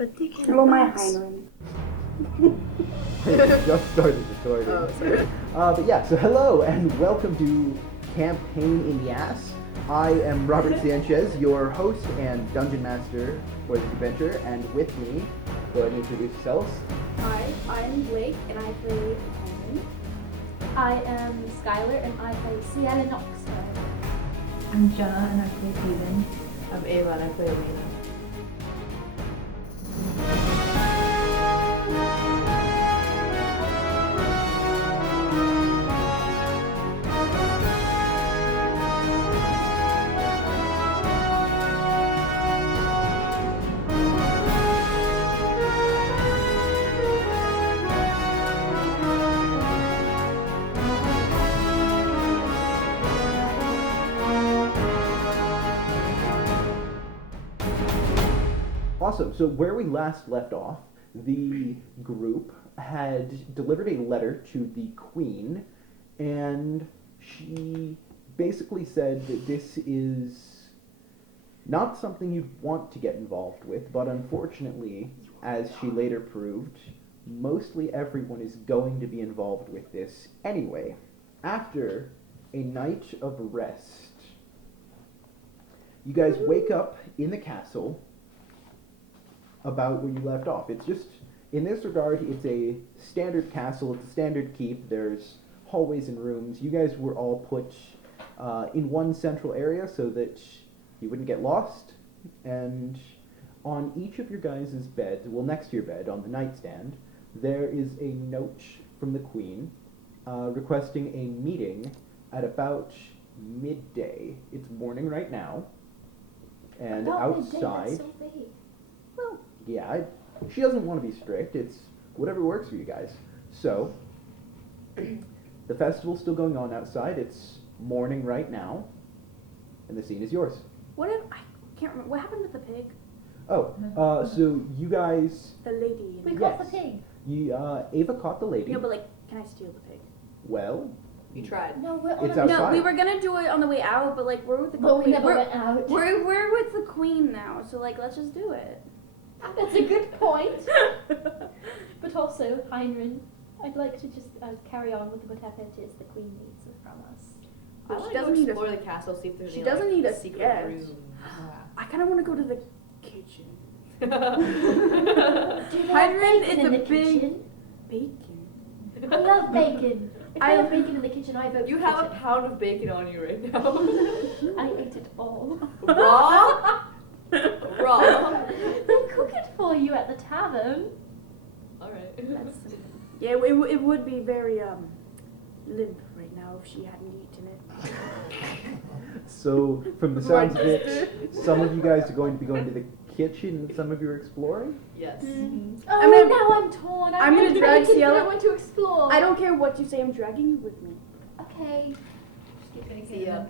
But they can. Hello, my Heinlein. I just started recording. Oh, sorry. But yeah, so hello and welcome to Campaign in the Ass. I am Robert Sanchez, your host and dungeon master for this adventure, and with me, go ahead and introduce yourselves. Hi, I'm Blake, and I play Heinlein. I am Skylar and I play Sienna Knoxville. I'm Jenna and I play Steven. I'm Ava and I play Alina. Awesome. So where we last left off, the group had delivered a letter to the Queen, and she basically said that this is not something you'd want to get involved with, but unfortunately, as she later proved, mostly everyone is going to be involved with this anyway. After a night of rest, you guys wake up in the castle about where you left off. It's just, in this regard, it's a standard castle, it's a standard keep, there's hallways and rooms. You guys were all put in one central area so that you wouldn't get lost, and on each of your guys' beds, well, next to your bed, on the nightstand, there is a note from the Queen requesting a meeting at about midday. It's morning right now, and outside... That's so vague. Well, yeah, she doesn't want to be strict. It's whatever works for you guys. So, the festival's still going on outside. It's morning right now, and the scene is yours. I can't remember. What happened with the pig? Oh, so you guys... The lady. We Yes. caught the pig. Ava caught the lady. No, but like, can I steal the pig? Well, You tried. No, we're on It's a outside. No, we were gonna do it on the way out, but like, we're with the But we queen. never went out. We're with the queen now, so like, let's just do it. That's a good point. But also, Heinrich, I'd like to just carry on with whatever it is the Queen needs from us. I She want doesn't to need explore a- the castle, see if there's she any doesn't like, need a secret guest. rooms. I kind of want to go to the kitchen. Do they have Heinrich bacon is in a the big- kitchen? Bacon. I love bacon. If I- I have bacon in the kitchen, I vote You for have a kitchen. pound of bacon on you right now. I ate it all. Raw? Raw? They cook it for you at the tavern. Alright. Yeah, it would be very limp right now if she hadn't eaten it. so from the sounds of it, some of you guys are going to be going to the kitchen, and some of you are exploring? Yes. Oh, I'm gonna- now I'm torn. I'm gonna want drag bacon, but Ciela- I want to explore. I don't care what you say, I'm dragging you with me. Okay. See ya.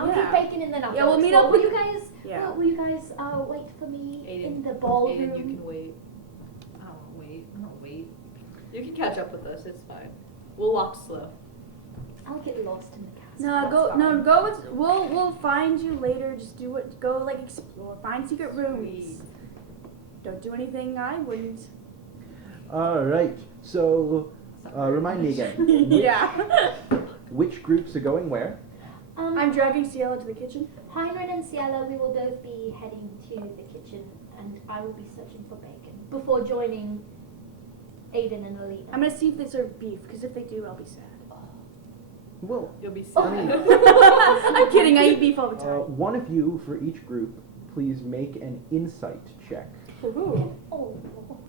I'll Yeah. keep bacon and then I'll Yeah, go we'll meet explore. up Will with- you guys? Yeah. Will you guys wait for me Aiden. in the ballroom? Aiden, you can wait. I don't wait. I don't wait. You can catch up with us, it's fine. We'll walk slow. I'll get lost in the castle. No, That's go. fine. No, go. With, we'll find you later. Just do it. Go like explore. Find secret rooms. Sweet. Don't do anything I wouldn't. Alright, so remind me again. Yeah. Which groups are going where? I'm dragging Ciela to the kitchen. Heinrich and Ciela, we will both be heading to the kitchen, and I will be searching for bacon before joining Aiden and Alina. I'm gonna see if they serve beef, because if they do, I'll be sad. Well, You'll be Oh. sad. I'm kidding. I eat beef all the time. one of you for each group, please make an insight check. Ooh. Oh,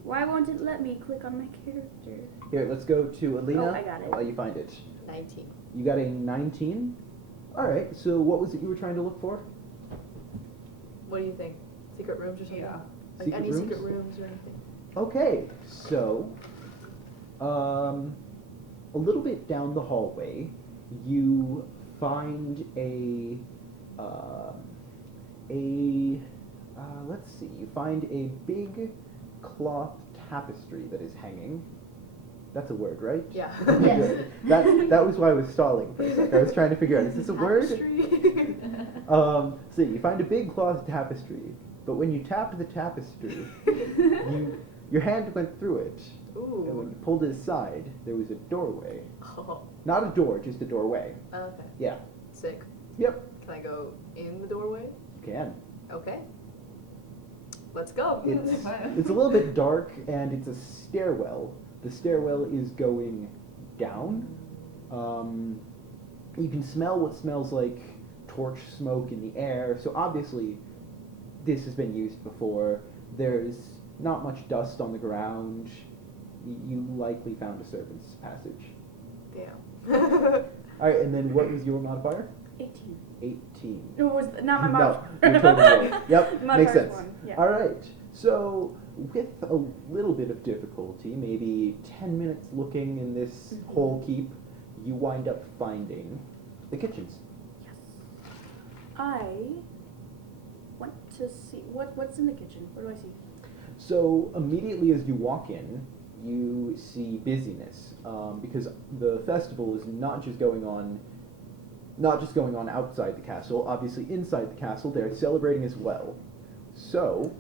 Why won't it let me click on my character? Here, let's go to Alina. Oh, I got it. While you find it. 19. You got a 19? Alright, so what was it you were trying to look for? What do you think? Secret rooms or something? Yeah. Like Secret any rooms? secret rooms or anything? Okay, so, a little bit down the hallway, you find let's see, you find a big cloth tapestry that is hanging. That's a word, right? Yeah. Yes. that was why I was stalling for a sec. I was trying to figure out, is this a word? So you find a big cloth tapestry, but when you tapped the tapestry, your hand went through it. And when Ooh. you pulled it aside, there was a doorway. Oh, Not a door, just a doorway. okay. Yeah. Sick. Yep. Can I go in the doorway? You can. Okay. Let's go. It's a little bit dark, and it's a stairwell. The stairwell is going down. You can smell what smells like torch smoke in the air, so obviously this has been used before. There's not much dust on the ground. You likely found a servant's passage. Damn. Alright, and then what was your modifier? 18. 18. It was not my No, modifier. you're totally right. Yep, My makes first sense. one, yeah. Alright, so with a little bit of difficulty, maybe 10 minutes looking in this whole keep, you wind up finding the kitchens. Yes. I want to see what's in the kitchen. What do I see? So immediately as you walk in, you see busyness, because the festival is not just going on outside the castle. Obviously, inside the castle, they're celebrating as well. So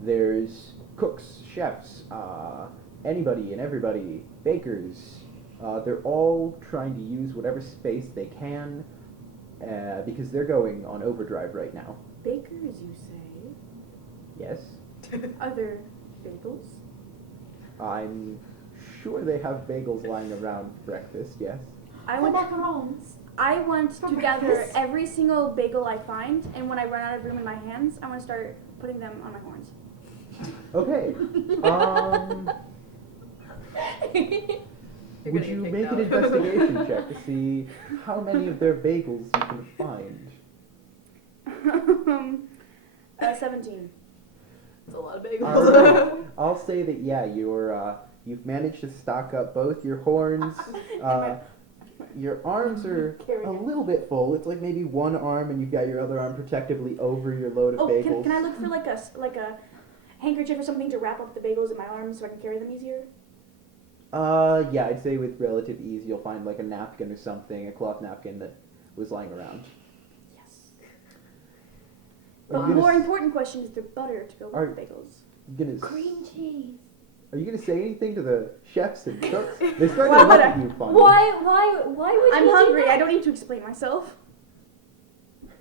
there's cooks, chefs, anybody and everybody, bakers. They're all trying to use whatever space they can, because they're going on overdrive right now. Bakers, you say? Yes, Are there bagels? I'm sure they have bagels lying around for breakfast. Yes. I The want macarons. I want For to gather breakfast? every single bagel I find, and when I run out of room in my hands, I want to start putting them on my horns. Okay. You're Would gonna you get make an kicked out. investigation check to see how many of their bagels you can find? 17. It's a lot of All bagels. right. I'll say that you've managed to stock up both your horns. Your arms are Carry a it. little bit full. It's like maybe one arm, and you've got your other arm protectively over your load of Oh, bagels. can I look for like a handkerchief or something to wrap up the bagels in my arms so I can carry them easier? Yeah, I'd say with relative ease, you'll find like a napkin or something, a cloth napkin that was lying around. Yes. Are But you gonna more s- important question is there butter to go with Are- the bagels? gonna s- Cream cheese. Are you gonna say anything to the chefs and cooks? They're starting Why to look would at I? you funny. Why would I'm you hungry. do I that? don't need to explain myself.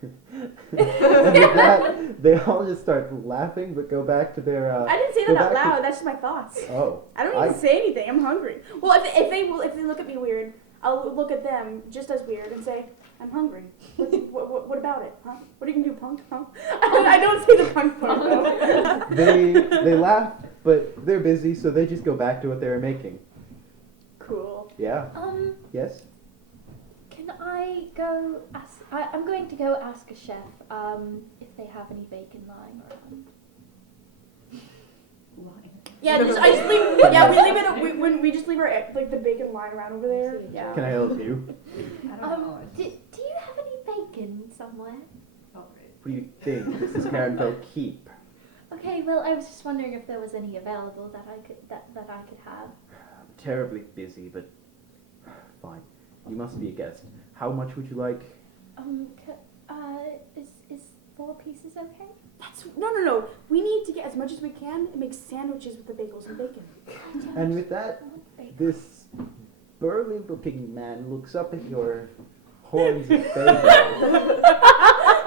And with that, they all just start laughing, but go back to their. I didn't say go that out back to- loud. That's just my thoughts. Oh. I don't need to say anything. I'm hungry. Well, if they look at me weird, I'll look at them just as weird and say, "I'm hungry. What about it? Huh? What are you gonna do, punk? Huh?" I don't say the punk part though. They laugh, but they're busy, so they just go back to what they were making. Cool. Yeah. Yes. Can I go ask? I'm going to go ask a chef if they have any bacon lying around. Yeah, I just leave. Yeah, we leave it. When we just leave our like the bacon lying around over there. Yeah. Can I help you? I don't know. Do you have any bacon somewhere? All right. What do you think? This is Carenfell Keep. Okay, well, I was just wondering if there was any available that I could have. Terribly busy, but fine. You must be a guest. How much would you like? Is 4 pieces okay? That's no. We need to get as much as we can and make sandwiches with the bagels and bacon. And with that, I want bacon. this burly-looking man looks up at your horns of bagel.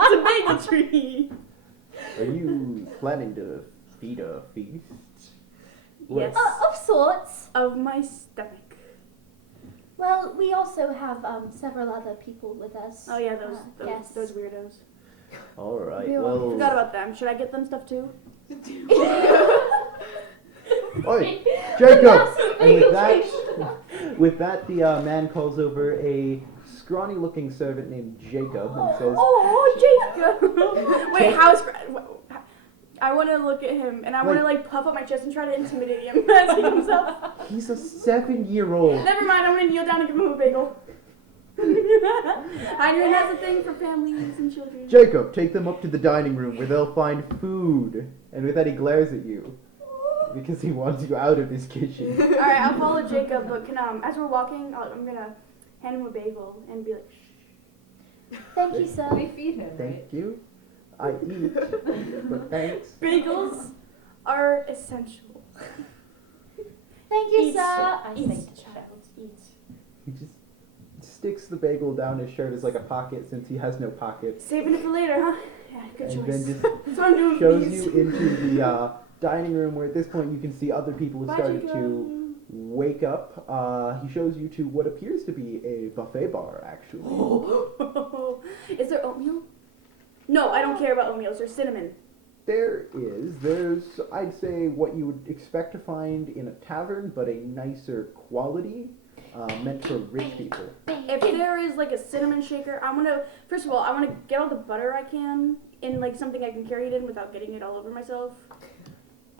It's a bagel tree. Are you planning to feed a feast? Yes. Of sorts. Of my stomach. Well, we also have several other people with us. Oh yeah, yes. those weirdos. All right. We all Well. Forgot about them. Should I get them stuff too? Oi, Jacob! Massive And with bagel that, with that, the man calls over a scrawny-looking servant named Jacob and says, Oh, Jacob! Wait, I want to look at him and I want to like puff up my chest and try to intimidate him as he comes up. "He's a 7-year-old." Never mind, I'm gonna kneel down and give him a bagel. Heinrich has a thing for families and children. Jacob, take them up to the dining room where they'll find food. And with that, he glares at you because he wants you out of his kitchen. All right, I'll follow Jacob, but can as we're walking, I'm gonna hand him a bagel and be like, Thank you, sir. We feed him, right? Thank you. I eat, but thanks. Bagels are essential. Thank you, Eat, sir. I eat, say to the child, eat. He just sticks the bagel down his shirt as like a pocket since he has no pocket. Saving it for later, huh? Yeah, good And choice. then just That's what I'm doing shows with these. you into the dining room where at this point you can see other people have started to Magic, wake up. He shows you to what appears to be a buffet bar, actually. Is there oatmeal? No, I don't care about oatmeal. Is there cinnamon? There's, I'd say, what you would expect to find in a tavern, but a nicer quality, meant for rich people. If there is like a cinnamon shaker, first of all, I want to get all the butter I can in like something I can carry it in without getting it all over myself.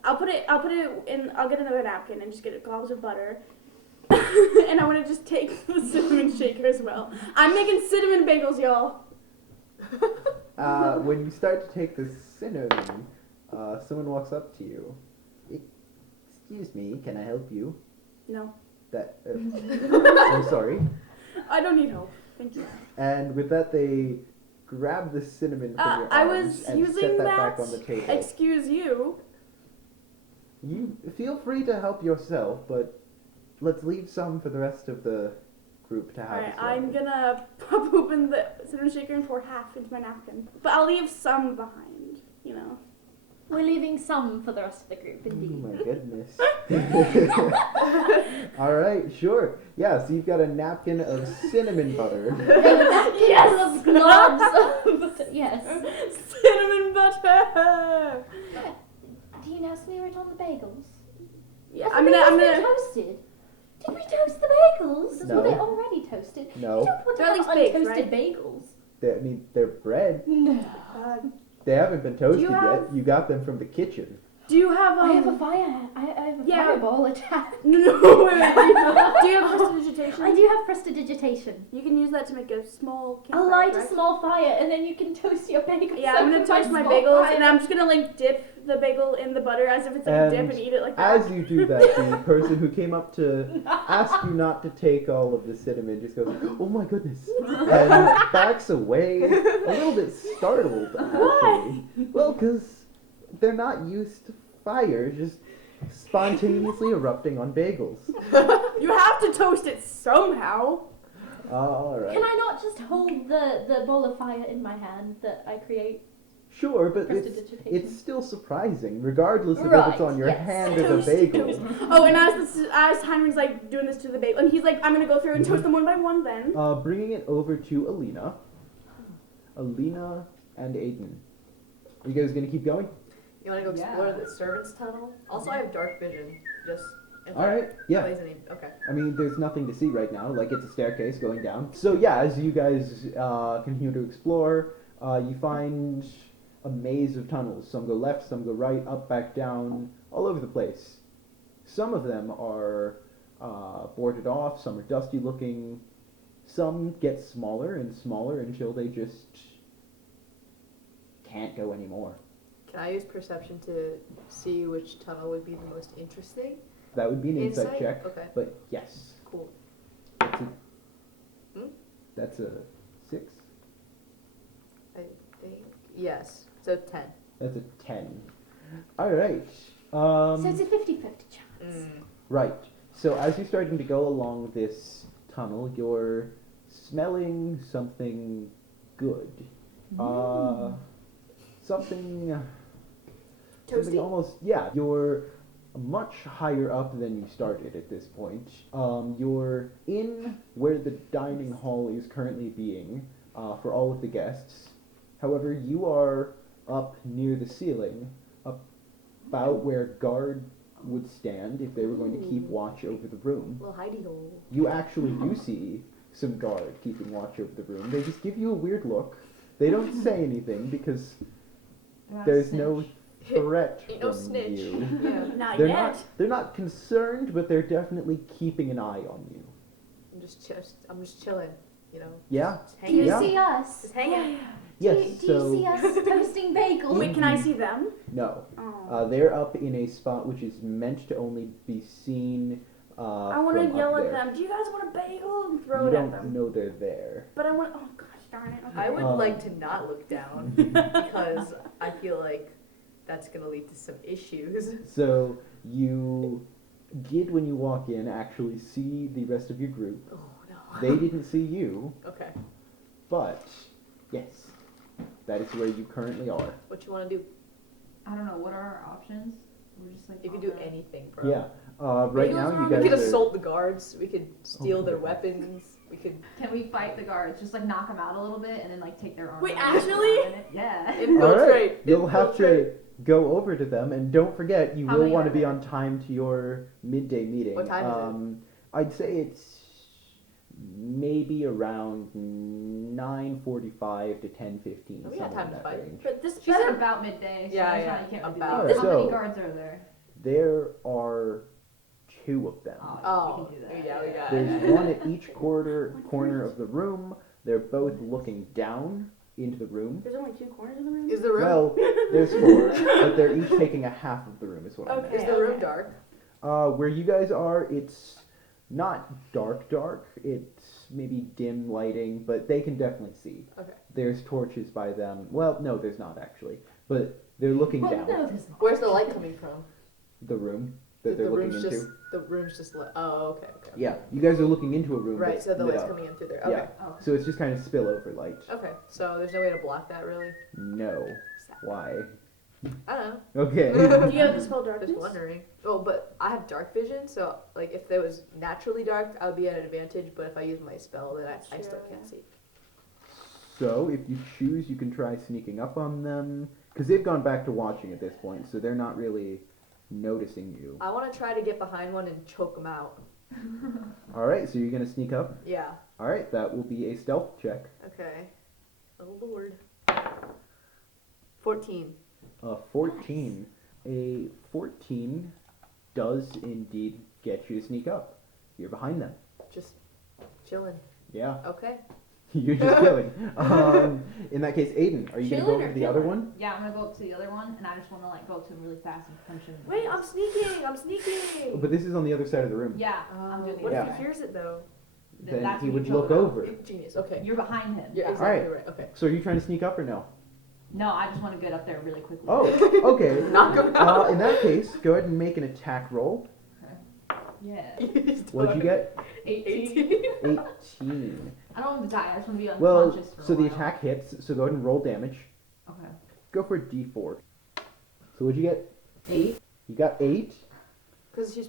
I'll put it in, I'll get another napkin and just get globs of butter. And I want to just take the cinnamon shaker as well. I'm making cinnamon bagels, y'all. When you start to take the cinnamon, someone walks up to you. Excuse me, can I help you? No, I'm sorry. I don't need help. Thank you. And with that, they grab the cinnamon from your I arms was and using set that that. back on the table. Excuse you. You feel free to help yourself, but let's leave some for the rest of the group to have. Alright, as well. I'm gonna pop open the cinnamon shaker and pour half into my napkin. But I'll leave some behind, you know. We're leaving some for the rest of the group, Oh indeed. my goodness. Alright, sure. Yeah, so you've got a napkin of cinnamon butter. Yes! Full of globs of yes. Cinnamon butter! Do you now smear it on the bagels? Yeah, Have I'm the bagels gonna. been toasted? Did we toast the bagels? No. Were they already toasted? No. You don't want to They're at have least baked, untoasted right? bagels. They're bread. No. They haven't been toasted you yet. have- You got them from the kitchen. Do you have I have a fire. I have a Yeah. fireball attack. No, wait. Do you have prestidigitation? I do have prestidigitation. You can use that to make a small I'll campfire, light right? a small fire and then you can toast your bagels. Yeah, I'm gonna over toast my small bagels fire. and I'm just gonna like dip the bagel in the butter as if it's like a dip and eat it like that. As you do that, the person who came up to ask you not to take all of the cinnamon just goes, "Oh my goodness," and backs away, a little bit startled, actually. Why? Well, because they're not used to fire just spontaneously erupting on bagels. You have to toast it somehow. All right. Can I not just hold the bowl of fire in my hand that I create? Sure, but Prestidigitation. it's still surprising, regardless of if Right, it's on your yes. hand or the Toast, bagel. toast. Oh, and as Heinrich's like doing this to the bagel, and he's like, I'm gonna go through and toast them one by one then. Bringing it over to Alina and Aiden. Are you guys gonna keep going? You want to go explore Yeah. the servants' tunnel? Also, I have dark vision. Just. if All right. that Yeah. plays any- Okay. I mean, there's nothing to see right now. Like, it's a staircase going down. So yeah, as you guys continue to explore, you find a maze of tunnels. Some go left, some go right, up, back, down, all over the place. Some of them are boarded off. Some are dusty looking. Some get smaller and smaller until they just can't go anymore. Can I use perception to see which tunnel would be the most interesting? That would be an insight check. Okay. But yes, Cool. that's a, Hmm? that's a 6. I think yes. So 10. That's a 10. All right. So it's a 50-50 chance. Right. So as you're starting to go along this tunnel, you're smelling something good. Something Toasty? almost, yeah. You're much higher up than you started at this point. You're in where the dining hall is currently being for all of the guests. However, you are up near the ceiling, about where guard would stand if they were going to keep watch over the room. Little hidey hole. You actually do see some guard keeping watch over the room. They just give you a weird look. They don't say anything because there's no threat Ain't no from snitch. you. Yeah. Not They're yet. they're not concerned, but they're definitely keeping an eye on you. I'm just chilling. You know. Yeah? Just Do you hanging. Yeah. see us? Just hanging. Yes, Do so you see us toasting bagels? Wait, can I see them? no. Oh. They're up in a spot which is meant to only be seen I want from to yell up at there. them. Do you guys want a bagel? And throw You it don't at them. know they're there. But I want. Oh gosh, darn it. Okay. I would Um, like to not look down because I feel like that's gonna lead to some issues. So you did, when you walk in, actually see the rest of your group. Oh no. They didn't see you, Okay. but yes, that is where you currently are. What you want to do? I don't know. What are our options? We're just like. You can on do the- anything, bro. Yeah. Right He now, goes you around- guys We could are. assault the guards. We could steal their my weapons. We could. Can we fight the guards? Just like knock them out a little bit and then like take their armor. Wait, and just actually? run in it? Yeah. All Infiltrate. right. You'll have to infiltrate. go over to them, and don't forget, you How will many want to are be there? on time to your midday meeting. What time is it? I'd say it's maybe around 9:45 to 10:15. Oh, we got somewhere time in to that fight. range. But this She said better. about midday. So Yeah, that's yeah, not, you can't really do about. that. How many So- guards are there? There are 2 of them. Oh, we can do that. yeah, we got There's it. one at each corner of the room. They're both looking down into the room. There's only 2 corners of the room. Is the room? Well, there's 4, but they're each taking a half of the room, is what I Okay. meant. Is the room dark? Where you guys are, it's not dark. It's maybe dim lighting, but they can definitely see. Okay. There's torches by them. Well, no, there's not actually. But they're looking Well, down no, there's not. Where's the light coming from? the room that they're the looking room's into. just the room's just lit. Oh, okay. Yeah, you guys are looking into a room. Right. that's So the lit light's up. coming in through there. Okay. Yeah. Oh. So it's just kind of spillover light. Okay. So there's no way to block that, really. No. Why? I don't know. Okay. Do you have dispel darkness? Just wondering. Oh, but I have dark vision, so like if it was naturally dark, I would be at an advantage. But if I use my spell, then I still Sure. can't see. So if you choose, you can try sneaking up on them, because they've gone back to watching at this point, so they're not really noticing you. I want to try to get behind one and choke them out. All right, so you're gonna sneak up. Yeah. All right, that will be a stealth check. Okay. Oh Lord. 14. 14. A 14 does indeed get you to sneak up. You're behind them. Just chilling. Yeah, Okay. you're just killing. In that case, Aiden, are you gonna go Chilling over or to the other killing? one? Yeah, I'm gonna go up to the other one, and I just want to like go up to him really fast and punch him. in the Wait, face. I'm sneaking. I'm sneaking. But this is on the other side of the room. Yeah, I'm doing What the Yeah. if other he hears it though? Then Then that's he when you would choke look him out. over. Genius. Okay. You're behind him. Yeah, All exactly right. right. Okay. So are you trying to sneak up or no? No, I just want to get up there really quickly. Oh, okay. Knock him out. In that case, go ahead and make an attack roll. Yeah. What'd you get? 18. 18. I don't want to die. I just want to be Well, unconscious for a so the while. attack hits, so go ahead and roll damage. Okay. Go for a d4. So what'd you get? 8. You got 8? Because he's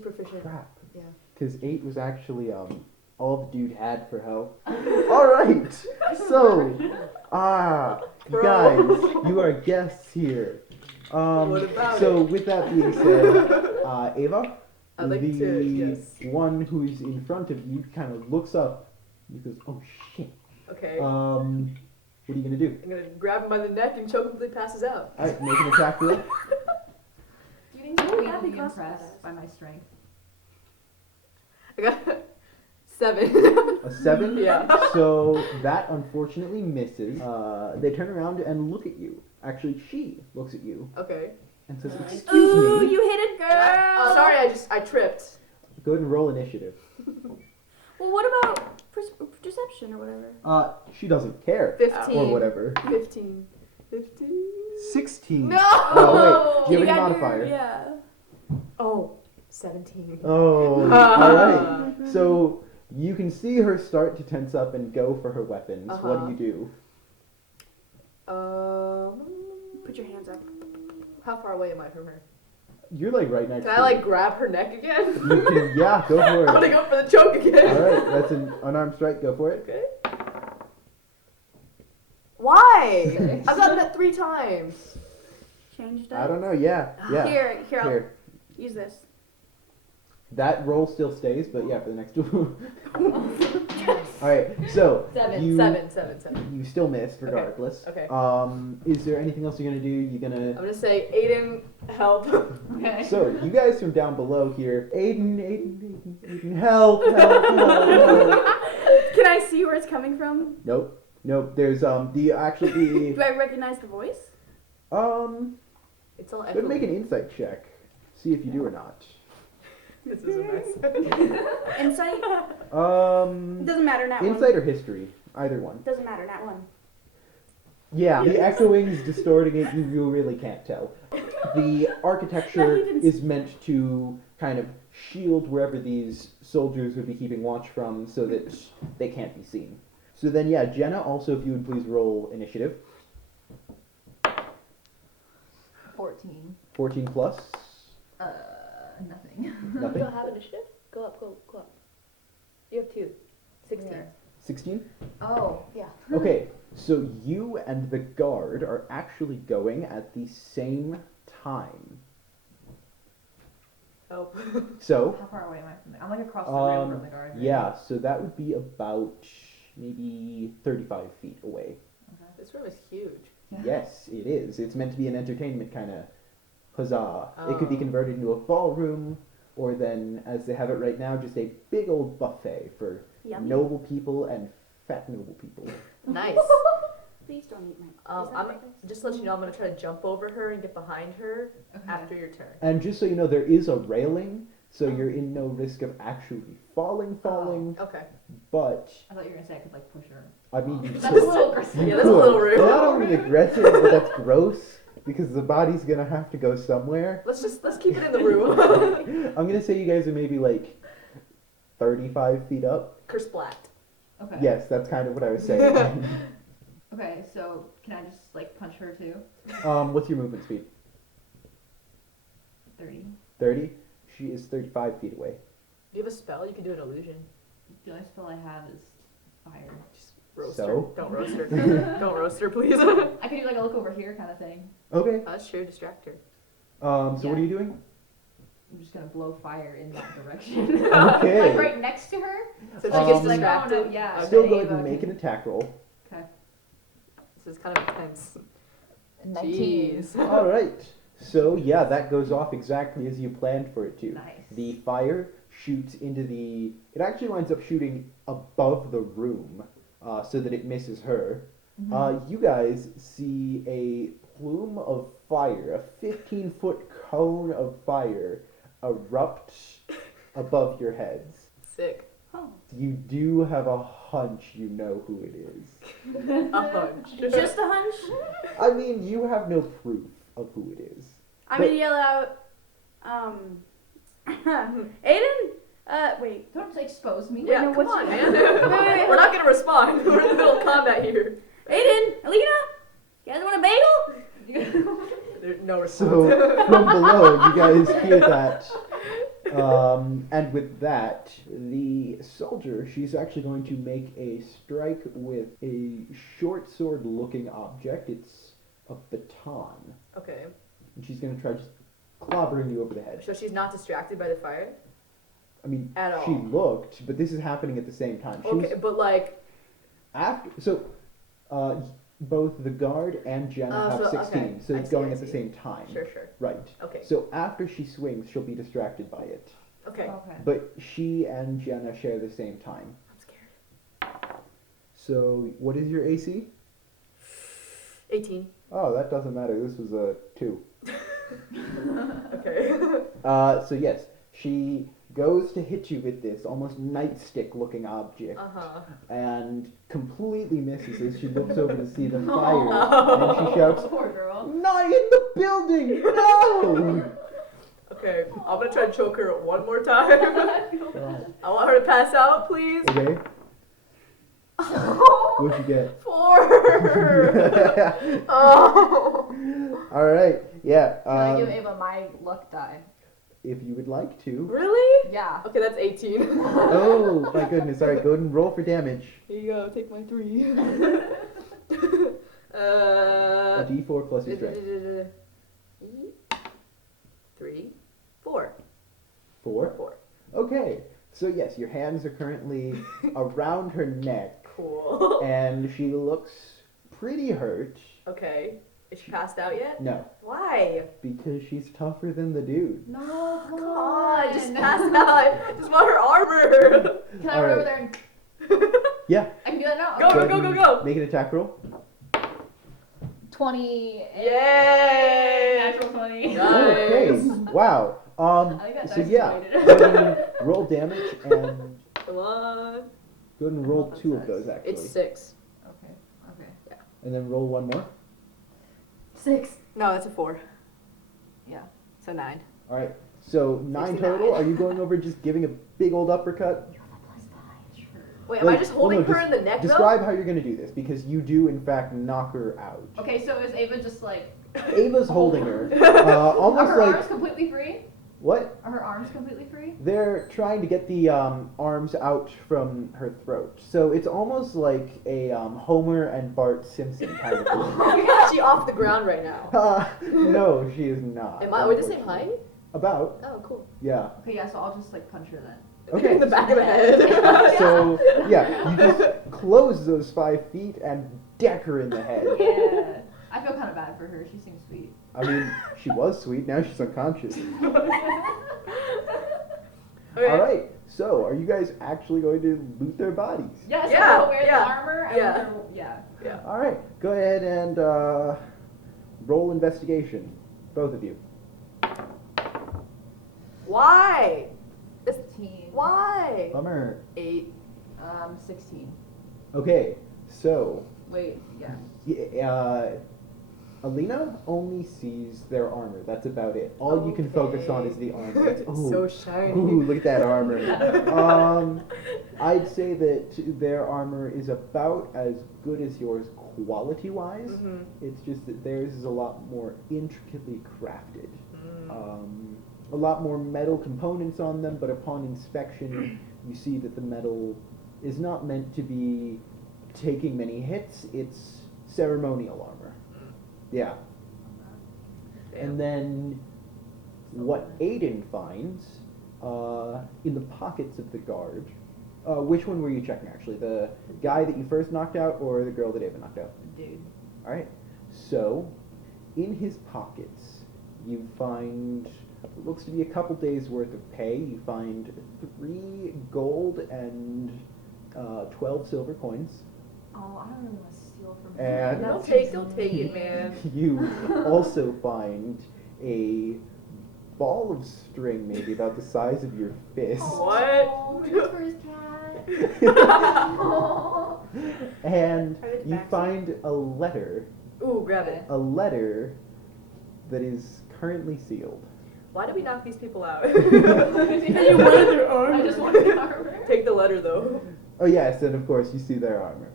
proficient. Crap. Yeah. Because 8 was actually all the dude had for health. Alright! So, you guys, you are guests here. What about so with that being said, Ava, I'd like the to, yes. one who's in front of you kind of looks up and goes, oh shit. Okay. What are you gonna do? I'm gonna grab him by the neck and choke him until he passes out. Alright, make an attack roll. Do you think Oh, Queen that'd would be be classified impressed as. by my strength? I got 7. A 7? Yeah. So that unfortunately misses. They turn around and look at you. Actually, she looks at you Okay. and says, excuse Ooh, me. you hit it, girl. Oh, sorry, I tripped. Go ahead and roll initiative. Well, what about deception or whatever? She doesn't care. 15. Or whatever. 15. 15. 16. No! Oh, wait. Do you have any got your- modifier? Yeah. Oh, 17. Oh, alright. So you can see her start to tense up and go for her weapons. What Uh-huh. do you do? Put your hands up. How far away am I from her? You're like right next Can to I like her. grab her neck again? You can, yeah, go for I'm gonna it. go for the choke again. Alright, that's an unarmed strike. Go for it. Okay. Why? Okay. I've gotten that 3 times. Change that. I don't know. Yeah. Yeah. Here, I'll Here. use this. That roll still stays, but yeah, for the next two. Alright, so 7. you 7. you still missed regardless. Okay. Is there anything else you're gonna do? You're I'm gonna gonna say, Aiden, help. Okay. so you guys from down below here, Aiden, help, help, help. Can I see where it's coming from? Nope. There's the actually Do I recognize the voice? It's all go ahead and make an insight check. See if you do or not. This is a mess. Insight? It Um, doesn't matter now. insight or history. Either one. Doesn't matter, not one. Yeah, the echoing's distorting it. You really can't tell. The architecture is meant to kind of shield wherever these soldiers would be keeping watch from, so that they can't be seen. So then, yeah, Jenna. Also, if you would please roll initiative. 14. 14 plus. Nothing. You Nothing. don't have initiative? Go up. You have 2. 16. Where? 16. Oh. Yeah. Okay, so you and the guard are actually going at the same time. Oh. So, How far away am I from there? I'm like across the room from the guard. Right? yeah, so that would be about maybe 35 feet away. Okay. This room is huge. Yeah. Yes, it is. It's meant to be an entertainment kind of huzzah. It could be Oh. converted into a ballroom, or then, as they have it right now, just a big old buffet for Yummy. noble people and fat noble people. Nice. Please don't eat my. I'm just to let you know, I'm gonna try to jump over her and get behind her Okay. after your turn. And just so you know, there is a railing, so you're in no risk of actually falling, Okay. but, I thought you were gonna say I could like push her. I mean, you That's a could. little aggressive. You Yeah, that's a little rude. Not only aggressive, but that's gross, because the body's gonna have to go somewhere. Let's keep it in the room. I'm gonna say you guys are maybe like 35 feet up. Kersplat. Okay. Yes, that's kind of what I was saying. Okay, so can I just like punch her too? What's your movement speed? 30. 30? She is 35 feet away. Do you have a spell? You can do an illusion. The only spell I have is fire. Just roast So? her. Don't roast her. Don't roast her, please. I could do like a look over here kind of thing. Okay. That's true. Distract her. So Yeah. what are you doing? I'm just gonna blow fire in that direction. Okay. Like right next to her. So So she gets Um, like, oh distracted. no, yeah. Still okay, go ahead and okay. make an attack roll. Okay. This is kind of intense. 19. Jeez. Alright. So yeah, that goes off exactly as you planned for it to. Nice. The fire shoots into the... It actually winds up shooting above the room, so that it misses her. Mhm. You guys see a plume of fire, a 15-foot cone of fire, erupt above your heads. Sick. Oh. You do have a hunch you know who it is. A hunch. Just a hunch. I mean, you have no proof of who it is. I'm gonna yell out, Aiden. Wait. Don't expose me. Yeah, no, come what's on, your- man. wait. We're not gonna respond. We're in the middle of combat here. Aiden, Alina, you guys want a bagel? There's no response. So, from below, you guys hear that. And with that, the soldier, she's actually going to make a strike with a short sword looking object. It's a baton. Okay. And she's going to try just clobbering you over the head. So she's not distracted by the fire? I mean, At she all. looked, but this is happening at the same time. She Okay, was but like, after, so, both the guard and Jenna Oh, have so- 16, okay. so I it's see, going I at the see. same time. sure. Right. Okay. So after she swings, she'll be distracted by it. Okay. Okay. But she and Jenna share the same time. I'm scared. So what is your AC? 18. Oh, that doesn't matter. This was a 2. Okay. So yes, she goes to hit you with this almost nightstick-looking object, Uh-huh. and completely misses as she looks over to see the fire, Oh. and she shouts, Poor girl. "Not in the building! No!" Okay, I'm gonna try to choke her one more time. I want her to pass out, please. Okay, what'd you get? 4! Oh. All right, yeah. Can I give Ava my luck die? If you would like to. Really? Yeah. Okay, that's 18. Oh my goodness! All right, go ahead and roll for damage. Here you go, take my 3. A D4 plus your strength. 3, 4. 4. 4. Okay, so yes, your hands are currently around her neck, Cool. and she looks pretty hurt. Okay. Is she passed out yet? No, Why? because she's tougher than the dude. No, come Come on. on, just pass out. I just want her armor. Can I All run over right. there and Yeah. I can do that now? Go, Okay. go, go, go, go. Make an attack roll. 20. Yay! Natural 20. Nice. Okay. Wow. I think that So dice yeah, related. go ahead and roll damage, and Come on. Go ahead and I roll don't know 2 what of that those says. actually. It's 6. Okay. Okay. And then roll 1 more. 6. No, it's a 4. Yeah. So 9. All right. So 9 69. total. Are you going over just giving a big old uppercut? Sure. Wait, am I Like, just well, holding no, her in the neck Describe how you're going to do this, because you do in fact knock her out. Okay, so is Ava just like? Ava's holding her, Are almost her like arms completely free? what? Are her arms completely free? They're trying to get the arms out from her throat, so it's almost like a Homer and Bart Simpson kind of thing. though? Is she off the ground right now? No, she is not. Are we the same unfortunately. height? About, Oh, cool. yeah. Okay, yeah. So I'll just like punch her then. Okay. In the back of the head. So yeah, you just close those 5 feet and deck her in the head. Yeah. I feel kind of bad for her. She seems sweet. I mean, she was sweet. Now she's unconscious. Okay. All right. So, are you guys actually going to loot their bodies? Yes, Yeah, I will wear yeah, the armor. yeah. Yeah. All right. Go ahead and roll investigation, both of you. Why? 15. Why? Bummer. 8. 16. Okay. So, Wait. Yeah. Alina only sees their armor. That's about it. All you can focus on Okay. is the armor. It's Ooh. so shiny. Ooh, look at that armor. I'd say that their armor is about as good as yours quality-wise. Mhm. It's just that theirs is a lot more intricately crafted. Mm. A lot more metal components on them, but upon inspection, you see that the metal is not meant to be taking many hits. It's ceremonial armor. Yeah. And then what Aiden finds in the pockets of the guard, which one were you checking actually? The guy that you first knocked out or the girl that Ava knocked out? Dude. Alright. So, in his pockets, you find what looks to be a couple days worth of pay. You find 3 gold and 12 silver coins. Oh, I don't really want to steal from And- him. Don't take it, man. You also find a ball of string maybe about the size of your fist. What? Oh, just for his cat. And Are they the you back find a letter. Ooh, grab it. A letter that is currently sealed. Why did we knock these people out? You wanted their armor. I just want the armor. Take the letter though. Oh yes, and of course you see their armor.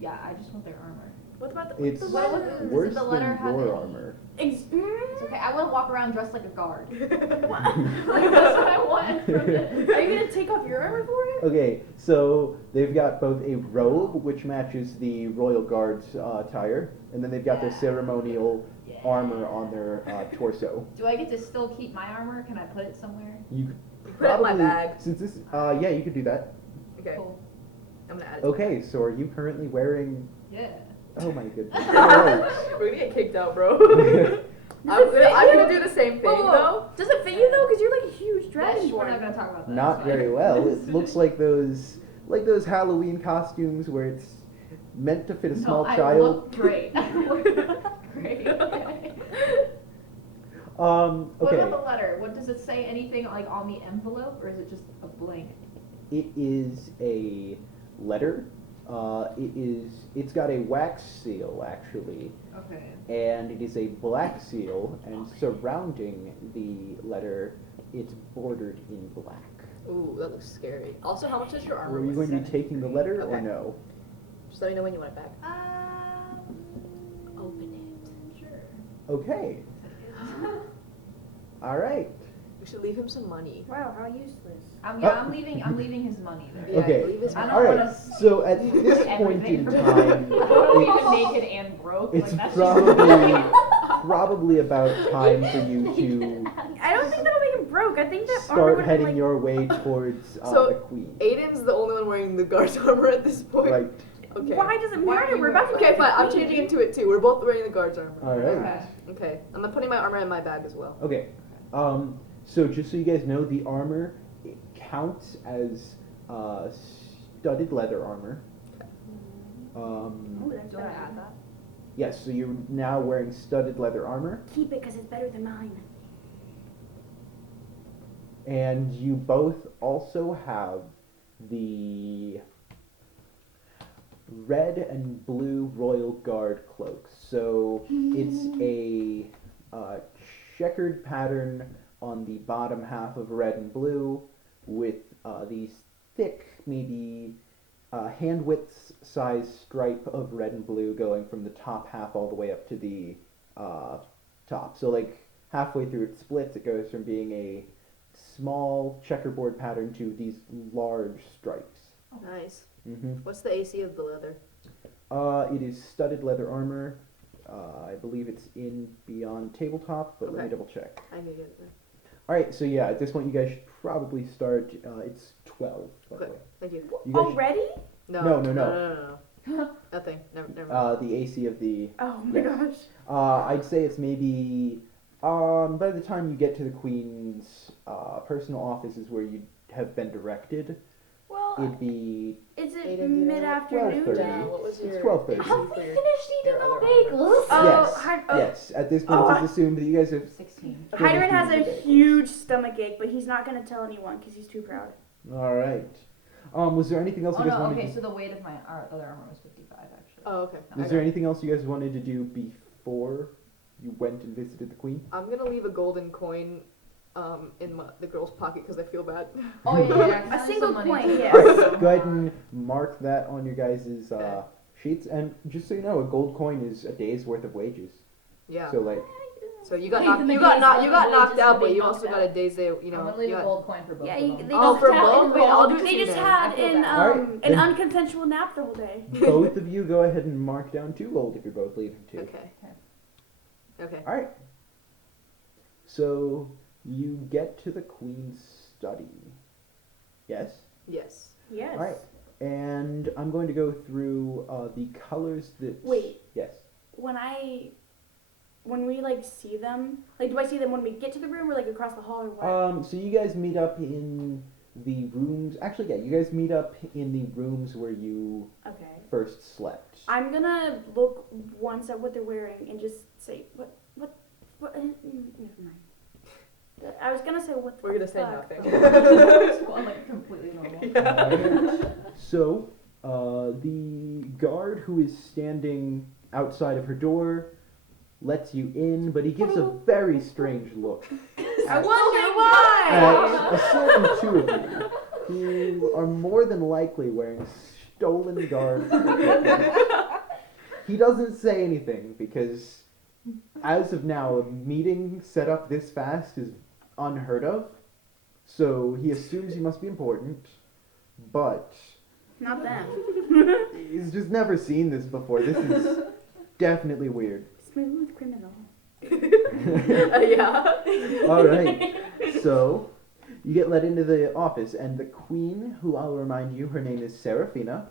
Yeah, I just want their armor. What about the It's what's What the was letter? it? worse the letter than have your any- armor. It's okay. I want to walk around dressed like a guard. Like, that's what I want from it. Are you gonna take off your armor for it? Okay, so they've got both a robe which matches the royal guard's attire, and then they've got their Yeah. ceremonial Yeah. armor on their torso. Do I get to still keep my armor? Can I put it somewhere? You could Put it in my probably, bag. since this, yeah, you could do that. Okay, Cool. I'm gonna add it. Okay, so are you currently wearing? Yeah. Oh my goodness! All right. We're gonna get kicked out, bro. it I'm fit gonna you? do the same thing Whoa, whoa. though. Does it fit you though? Because you're like a huge That's, dragonborn. we're not gonna talk about that. Not it's fine. very well. It looks like those Halloween costumes where it's meant to fit a small No, I child. look great. I look great. Okay. What Okay. about the letter? What does it say? Anything like on the envelope, or is it just a blank? It is a letter. It's got a wax seal actually, Okay. and it is a black seal, and surrounding the letter, it's bordered in black. Ooh, that looks scary. Also, how much is your armor? Were you worth? going to be taking the letter or Okay. no? Just let me know when you want it back. Open it. Sure. Okay. All right. We should leave him some money. Wow, how useless. I'm leaving his money there. Yeah, Okay. leave his I money. don't All wanna right. So at this point Everything in from time, I don't want to be it's, even naked and broke. it's like, that's probably about time for you to I don't think that'll make him broke. I think that armor start would heading like, your way towards So- the queen. Aiden's the only one wearing the guard's armor at this point. Right. Okay. Why does it Why are matter? you We're about to Okay, get fine. I'm the queen. changing into it too. We're both wearing the guard's armor. All right. Okay. Okay. I'm not putting my armor in my bag as well. Okay. So just so you guys know, the armor it counts as studded leather armor. Oh, that's Do I better. add that? Yes. So you're now wearing studded leather armor, Keep it because it's better than mine. and you both also have the red and blue royal guard cloaks. So it's a checkered pattern on the bottom half of red and blue with these thick, maybe hand width size stripe of red and blue going from the top half all the way up to the top. So like halfway through it splits, it goes from being a small checkerboard pattern to these large stripes. Nice. Mm-hmm. What's the AC of the leather? It is studded leather armor. I believe it's in Beyond Tabletop, but let me Okay. double check. I knew you had it. Alright, so yeah, at this point you guys should probably start. It's 12, by the Okay. way. Thank you. You guys Already? No. No. Nothing. Never mind. the AC of the. Oh my Yeah. gosh. I'd say it's maybe. By the time you get to the Queen's personal office is where you have been directed. Well, It'd be. is Eight it in the mid-afternoon? 12:30. day? What was It's your 12:30. AC Have for we your- finished eating your our other bagels? Oh, Yes. Yes. At this point, it's assumed that you guys have. 16. Hydran has a finished eating the bagels. huge stomach ache, but he's not going to tell anyone because he's too proud. All right. Was there anything else Oh you guys no, wanted okay, to? so the weight of my other armor was 55 actually. Oh, okay. Is there anything else you guys wanted to do before you went and visited the Queen? I'm gonna leave a golden coin in the girl's pocket because I feel bad. Oh yeah, A single coin, All yes. right, go ahead and mark that on your guys' sheets. And just so you know, a gold coin is a day's worth of wages. Yeah. So like, So you got Hey, knocked. the You Mickey's got knocked. got You got the knocked wages out, for but being you also knocked got a out. day's day. You I'm know. gonna leave You a got, gold coin for both Yeah, of them. they oh, just for had, both? Wait, I'll do it they too just then. had I feel an, bad. Alright, an then- unconsensual nap the whole day. both of you go ahead and mark down 2 gold if you're both leaving 2. Okay. Okay. All right. So you get to the Queen's study. Yes. Yes. Yes. All right. And I'm going to go through the colors that. Wait. Yes. When we like see them, like do I see them when we get to the room or like across the hall or what? So you guys meet up in the rooms. Actually, yeah, you guys meet up in the rooms where you Okay. first slept. I'm gonna look once at what they're wearing and just say what never mind. I was gonna say what the We're gonna say fuck. nothing. Just going like completely normal. Alright. So the guard who is standing outside of her door lets you in, but he gives a very strange look I wonder why. at a certain 2 of you who are more than likely wearing stolen guard equipment. He doesn't say anything because, as of now, a meeting set up this fast is unheard of. So he assumes you must be important, but Not them. he's just never seen this before. This is definitely weird. Smooth criminal. Yeah. All right. So you get let into the office, and the Queen, who I'll remind you, her name is Seraphina.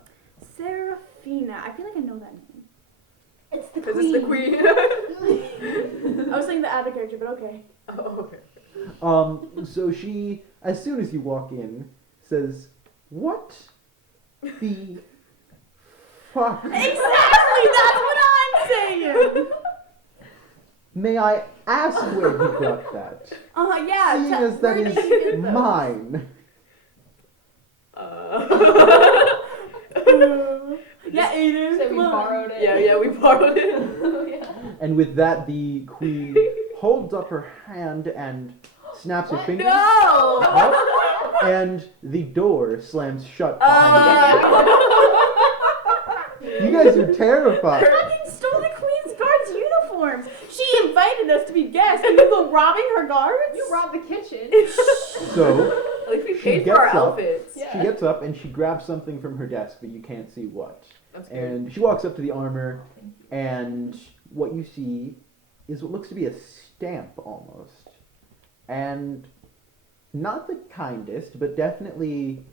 Seraphina. I feel like I know that name. It's the Because queen. it's the queen. I was saying the other character, but okay. Oh, okay. So she, as soon as you walk in, says, "What the fuck? Exactly, that's what I'm saying. May I ask where you got that? Yeah. Seeing as that where did you is get those? mine." Yeah, Aiden. So we come on. borrowed it. Yeah, we borrowed it. Oh, yeah. And with that, the Queen holds up her hand and snaps her fingers. No! Up, and the door slams shut behind you. You guys are terrified. Fucking stole the Queen's Guard's uniforms. She invited us to be guests, and you go robbing her guards? You robbed the kitchen. So Like we She paid for our gets up. outfits. Yeah. she gets up and she grabs something from her desk, but you can't see what. I'm scared. And she walks up to the armor, and what you see is what looks to be a stamp almost. And not the kindest, but definitely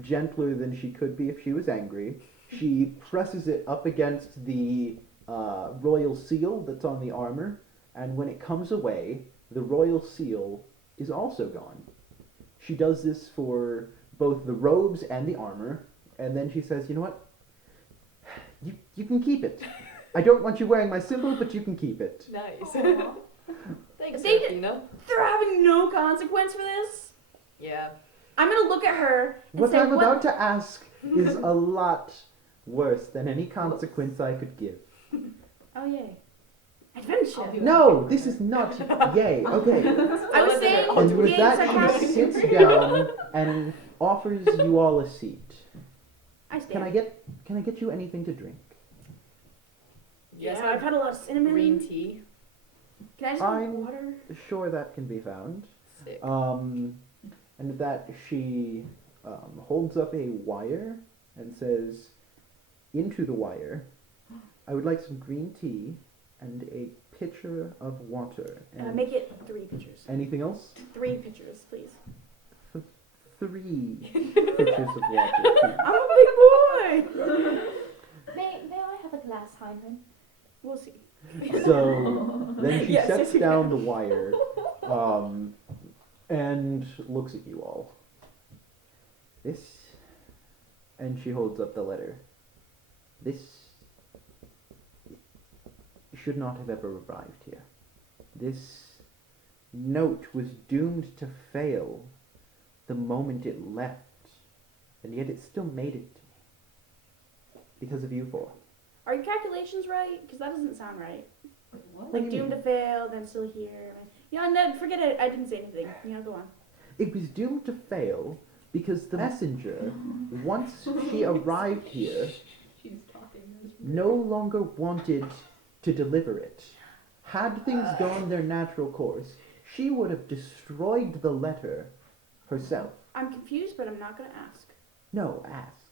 gentler than she could be if she was angry. She presses it up against the royal seal that's on the armor, and when it comes away, the royal seal is also gone. She does this for both the robes and the armor, and then she says, "You know what? You can keep it. I don't want you wearing my symbol, but you can keep it." Nice. Aw. Thanks, They- Seraphina. They're having no consequence for this? Yeah. I'm gonna look at her and What say, I'm what? about to ask is a lot worse than any consequence I could give. Oh yay. Adventure. I'll do No, this is not yay. Okay. I was saying And with being that, she sarcastic. sits down and offers you all a seat. I stand. Can I get you anything to drink? Yes, I've had a lot of cinnamon. green tea. Can I just have I'm- water? Sure, that can be found. Sick. And with that, she holds up a wire and says, into the wire, I would like some green tea and a pitcher of water. And Make it 3 pitchers. anything else? 3 pitchers, please. 3 pitchers of water. please. I'm a big boy. May I have a glass, Heinrich? We'll see. So then she Yes, sets yes, you down the wire and looks at you all. This, and she holds up the letter. This should not have ever arrived here. This note was doomed to fail the moment it left, and yet it still made it to me. Because of you four. Are your calculations right? Because that doesn't sound right. What do Like you doomed mean? to fail, then still here. Yeah, no, forget it. I didn't say anything. Go on. It was doomed to fail because the messenger, once she arrived here, She's talking. no longer wanted to deliver it. Had things gone their natural course, she would have destroyed the letter herself. I'm confused, but I'm not gonna ask. No, ask.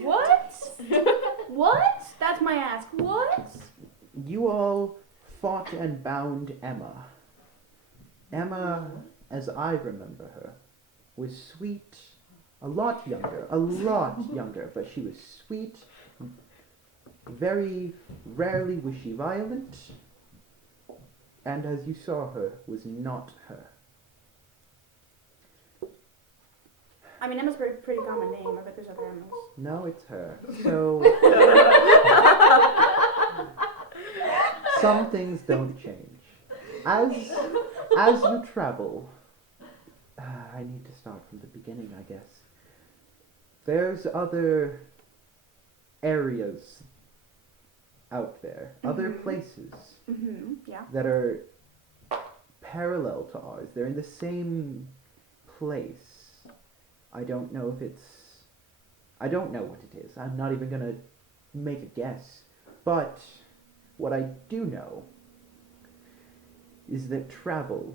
What? What? That's my ask. What? You all fought and bound Emma. Emma, as I remember her, was sweet, a lot younger, but she was sweet. Very rarely was she violent, and as you saw her, was not her. I mean, Emma's a pretty common name. I bet there's other Emmas. No, it's her. So, some things don't change. As you travel, I need to start from the beginning, I guess. There's other areas out there, other places Mm-hmm. Yeah. that are parallel to ours. They're in the same place. I don't know what it is. I'm not even gonna make a guess. But what I do know is that travel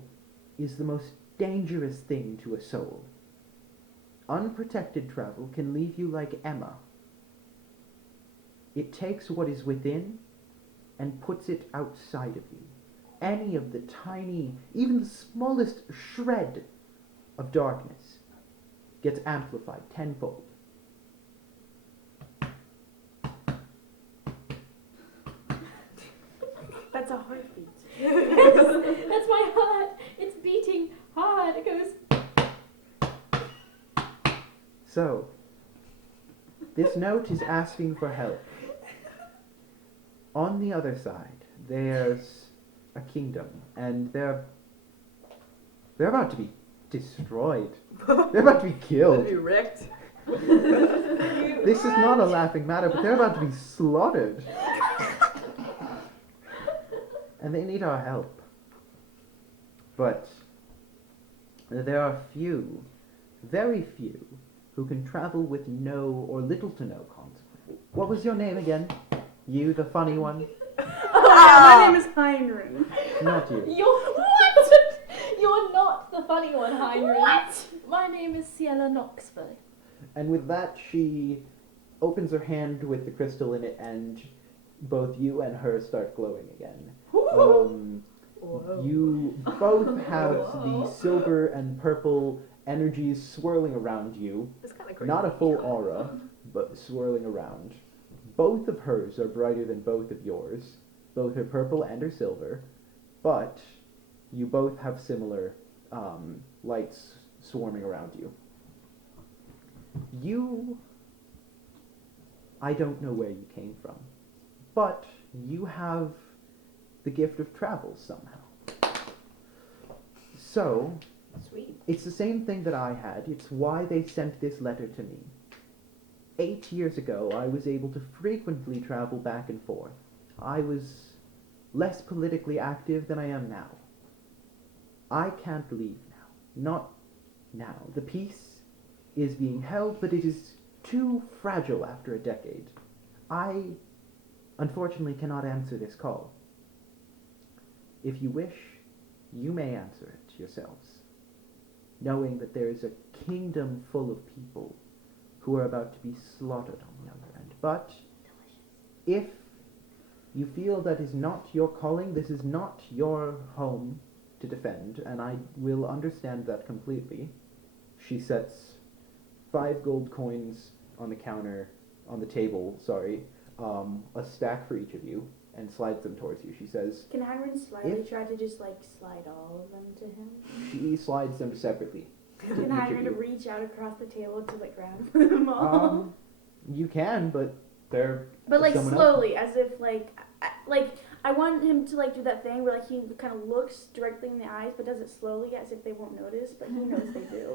is the most dangerous thing to a soul. Unprotected travel can leave you like Emma. It takes what is within and puts it outside of you. Any of the tiny, even the smallest shred of darkness gets amplified tenfold. That's a heartbeat. That's my heart. It's beating hard. It goes. So, this note is asking for help. On the other side, there's a kingdom, and they're about to be destroyed. They're about to be killed. Be wrecked. This is not a laughing matter, but they're about to be slaughtered. And they need our help. But there are few, very few, who can travel with no or little to no consequence. What was your name again? You, the funny one? Oh, yeah, my name is Heinrich. Not you. What? You're not the funny one, Heinrich. What? My name is Ciela Knoxville. And with that, she opens her hand with the crystal in it, and both you and her start glowing again. You both have the silver and purple energies swirling around you. It's kind of crazy. Not a full aura, but swirling around. Both of hers are brighter than both of yours. Both her purple and her silver. But you both have similar lights swarming around you. I don't know where you came from, but you have the gift of travel somehow. So, Sweet. it's the same thing that I had. It's why they sent this letter to me. 8 years ago, I was able to frequently travel back and forth. I was less politically active than I am now. I can't leave now. Not now. The peace is being held, but it is too fragile after a decade. I, unfortunately, cannot answer this call. If you wish, you may answer it yourselves, knowing that there is a kingdom full of people who are about to be slaughtered on the other end. But if you feel that is not your calling, this is not your home to defend, and I will understand that completely. She sets 5 gold coins on the counter, on the table, a stack for each of you, and slides them towards you. She says, Can Hagrid slightly try to just like slide all of them to him? she slides them separately. Can each of Hagrid you. reach out across the table to like grab them all? You can, but they're But like someone slowly, as if I want him to like do that thing where like he kind of looks directly in the eyes, but does it slowly, as if they won't notice, but he knows they do.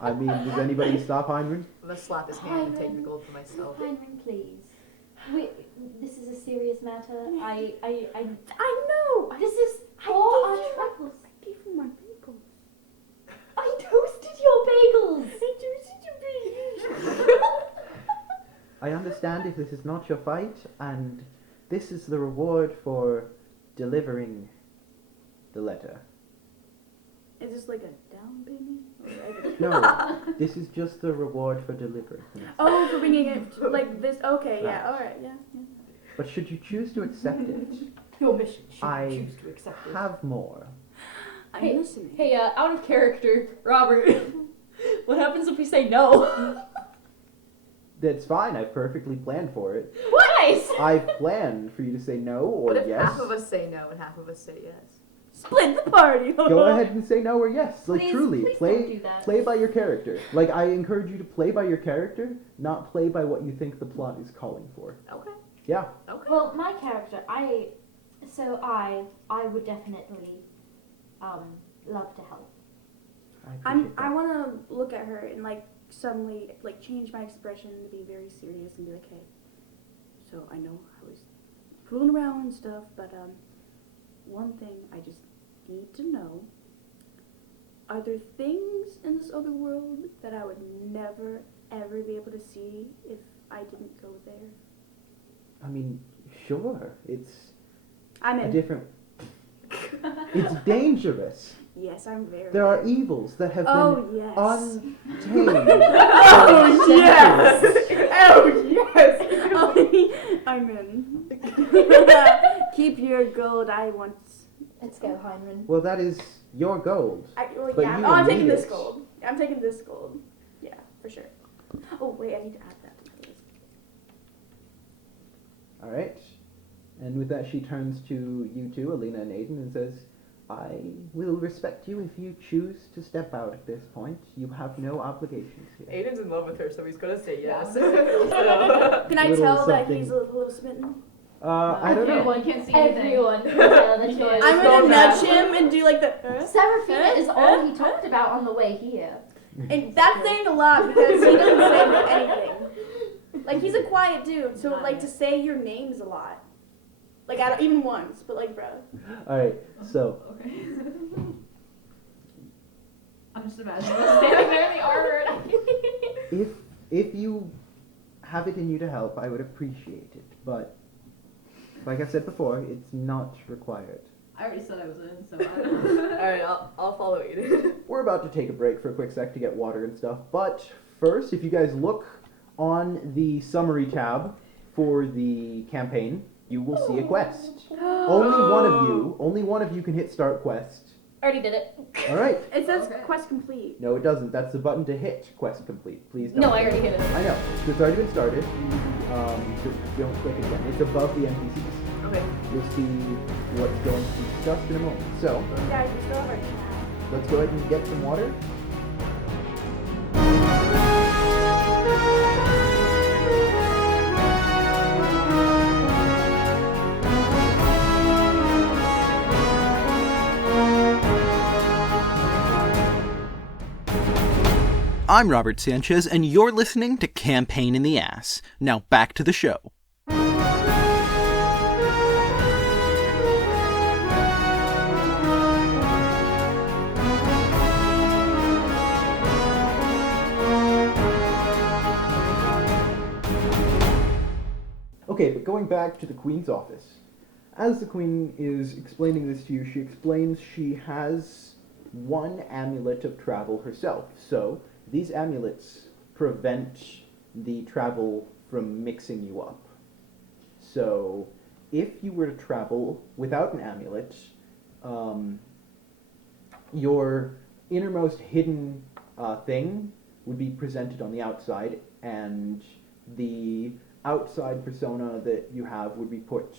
I mean, does anybody stop Heinrich? I'm gonna slap his hand and take the gold for myself. Heinrich, please. This is a serious matter. I know. This is I for our gave you travels. I gave you my bagels. I toasted your bagels. I understand if this is not your fight, and this is the reward for delivering the letter. Is this like a down payment? No, this is just the reward for delivering. Oh, for bringing it like this. Okay, yeah, all right, yeah. But should you choose to accept it, Your mission. I choose to accept it. have more. I'm Hey, listening. Hey, out of character, Robert. What happens if we say no? That's fine. I've perfectly planned for it. Nice. I've planned for you to say no or What if yes. half of us say no and half of us say yes? Split the party. Go ahead and say no or yes. Like Please, truly, please play don't do that. play by your character. Like I encourage you to play by your character, not play by what you think the plot is calling for. Okay. Yeah. Okay. Well, my character, I would definitely love to help. I appreciate I that. want to look at her and like suddenly like change my expression to be very serious and be like, hey, so I know I was fooling around and stuff, but one thing I just need to know: are there things in this other world that I would never ever be able to see if I didn't go there? I mean, sure. It's I'm a in. different. It's dangerous. Yes, I'm very. There are evils that have Oh been yes. untamed. Oh for yes. centuries. Oh yes. Oh, I'm in. Keep your gold. I want. Let's go, Heinrich. Well, that is your gold. Well, But yeah. you Oh, I'm need taking this it. gold. I'm taking this gold. Yeah, for sure. Oh wait, I need to add that to my list. All right. And with that, she turns to you two, Alina and Aiden, and says, I will respect you if you choose to step out at this point. You have no obligations here. Aiden's in love with her, so he's gonna say yes. Yeah. Can I Little tell that something. he's a little smitten? I don't know. Everyone can see anything. Everyone. Yeah, that's yours. I'm so gonna bad. nudge him and do like the. Seraphina is all he talked about on the way here. And that's saying a lot because he doesn't say anything. Like he's a quiet dude, so like to say your name's a lot. Like I don't even once, but like bro. All right. So Okay. I'm just imagining us standing there in the armor. if you have it in you to help, I would appreciate it. But like I said before, it's not required. I already said I was in, so I don't know. Alright, I'll follow Aiden. We're about to take a break for a quick sec to get water and stuff. But first, if you guys look on the summary tab for the campaign, you will see a quest. Only one of you can hit start quest. Already did it. All right. It says Okay. quest complete. No, it doesn't. That's the button to hit quest complete. Please don't. No, I already hit it. I know. So it's already been started. So don't click again. It's above the NPCs. Okay. You'll see what's going to be discussed in a moment. So Guys, we still have our chat. let's go ahead and get some water. I'm Robert Sanchez, and you're listening to Campaign in the Ass. Now back to the show. Okay, but going back to the Queen's office. As the Queen is explaining this to you, she explains she has one amulet of travel herself. So, these amulets prevent the travel from mixing you up. So, if you were to travel without an amulet, your innermost hidden thing would be presented on the outside, and the outside persona that you have would be put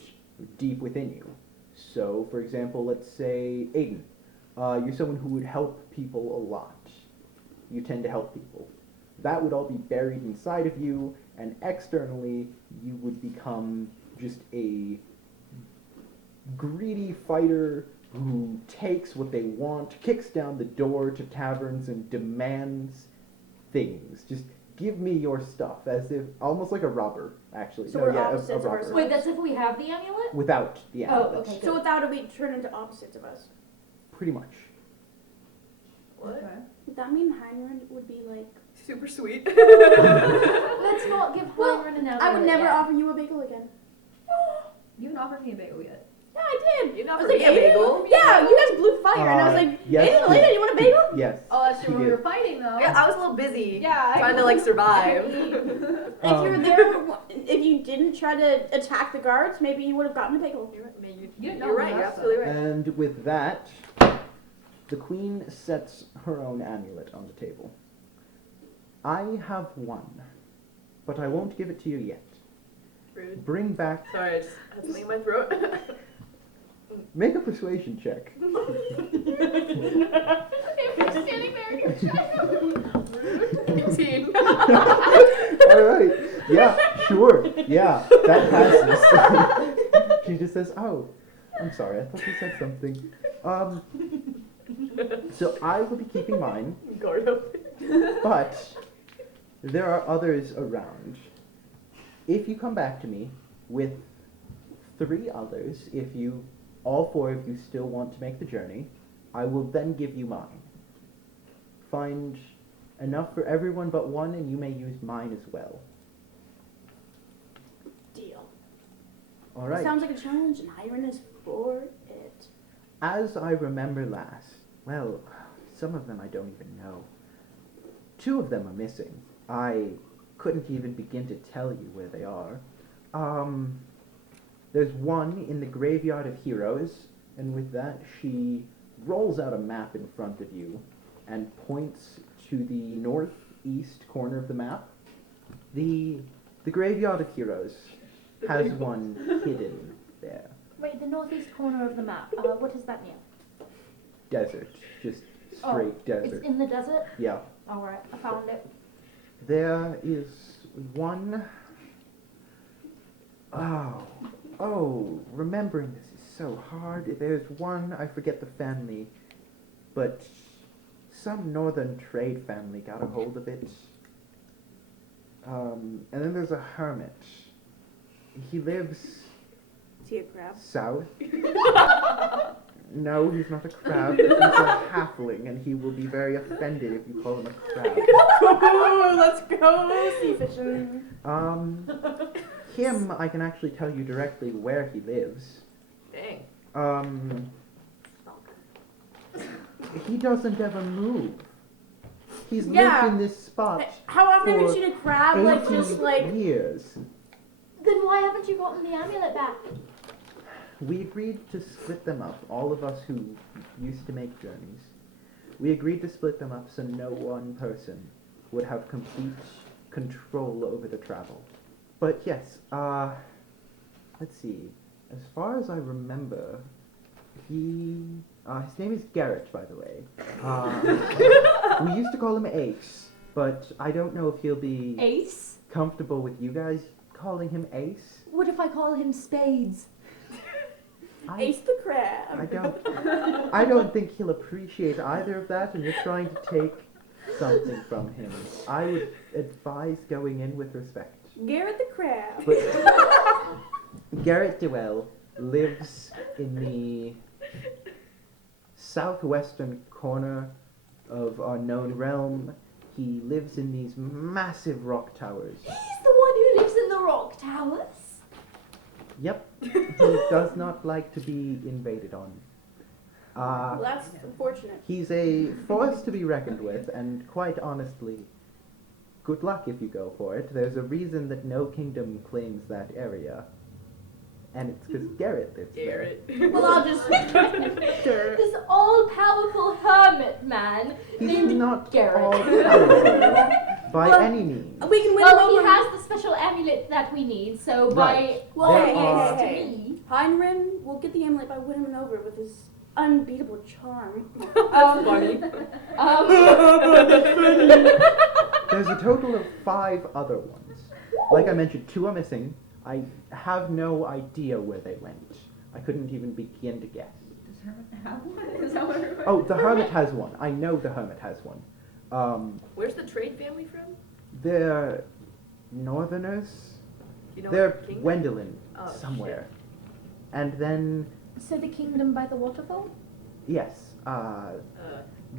deep within you. So, for example, let's say Aiden. You're someone who would help people a lot. You tend to help people. That would all be buried inside of you, and externally, you would become just a greedy fighter who takes what they want, kicks down the door to taverns, and demands things. Just give me your stuff, as if almost like a robber, actually. So No, we're yeah, opposites a of robber. ourselves. Wait, that's if we have the amulet? Without the Oh, amulet. okay. So without it, we turn into opposites of us. Pretty much. What? Would that mean Heinrich would be like... Super sweet. Let's not give Well, Heinrich an amulet I would never yet. offer you a bagel again. You haven't offered me a bagel yet. Yeah, I did. You I was offered like, me a Aiden? bagel? Yeah, you guys blew fire, and I was like, yes, Aiden, Elena, you want a bagel? Yes. Oh, that's she true. When we did. were fighting, though. Yeah, I was a little busy. Yeah, I trying to can- like I survive. can eat. If you were there, if you didn't try to attack the guards, maybe you would have gotten a bagel. You didn't know You're right. that, You're absolutely right. And with that, the Queen sets her own amulet on the table. I have one, but I won't give it to you yet. Rude. Bring back... Sorry, I just had something in my throat. Make a persuasion check. If you're standing there, you're trying 18. Alright. Yeah, sure. Yeah, that passes. She just says, oh, I'm sorry, I thought you said something. So I will be keeping mine, Gordo. but there are others around. If you come back to me with 3 others, if you, all 4 of you still want to make the journey, I will then give you mine. Find enough for everyone but one, and you may use mine as well. Deal. All right. Sounds like a challenge, and Hiren is for it. As I remember last, well, some of them I don't even know. 2 of them are missing. I couldn't even begin to tell you where they are. There's one in the Graveyard of Heroes, and with that she rolls out a map in front of you and points to the northeast corner of the map. The Graveyard of Heroes has one hidden there. Wait, the northeast corner of the map. What is that near? Desert. Just straight desert. It's in the desert? Yeah. Alright, I found it. There is one... Oh, remembering this is so hard. There's one, I forget the family, but some northern trade family got a hold of it. And then there's a hermit. He lives Is he a crab? south. No, he's not a crab. He's a halfling, and he will be very offended if you call him a crab. Let's go sea fishing. Him, I can actually tell you directly where he lives. Dang. He doesn't ever move. He's Yeah. lived in this spot How often have you for seen a crab, like, 80 just, like... years. Then why haven't you gotten the amulet back? We agreed to split them up, all of us who used to make journeys. We agreed to split them up so no one person would have complete control over the travel. But yes, let's see. As far as I remember, his name is Garrett, by the way. We used to call him Ace, but I don't know if he'll be Ace? comfortable with you guys calling him Ace. What if I call him Spades? Ace the crab. I don't think he'll appreciate either of that, and you're trying to take something from him, I would advise going in with respect. Garrett the Crab. But Garrett Dewell lives in the southwestern corner of our known realm. He lives in these massive rock towers. He's the one who lives in the rock towers. Yep, he does not like to be invaded on. Well, that's unfortunate. He's a force to be reckoned with, and quite honestly, good luck if you go for it. There's a reason that no kingdom claims that area. And it's because Garrett lives there. Well, I'll just. This all-powerful hermit man He's named not Garrett. all powerful by Well, any means. We can win Well, him he over. has the special amulet that we need, so Right. Well, There hey, are- hey, hey, hey. Heinrin will get the amulet by winning him over with his unbeatable charm. Funny. There's a total of 5 other ones. Like I mentioned, 2 are missing. I have no idea where they went. I couldn't even begin to guess. Does Hermit have one? Is that what we're Oh, the Hermit has one. I know the Hermit has one. Where's the trade family from? They're Northerners. You know, They're King? Gwendolyn Oh, somewhere. And then, So the kingdom by the waterfall? yes,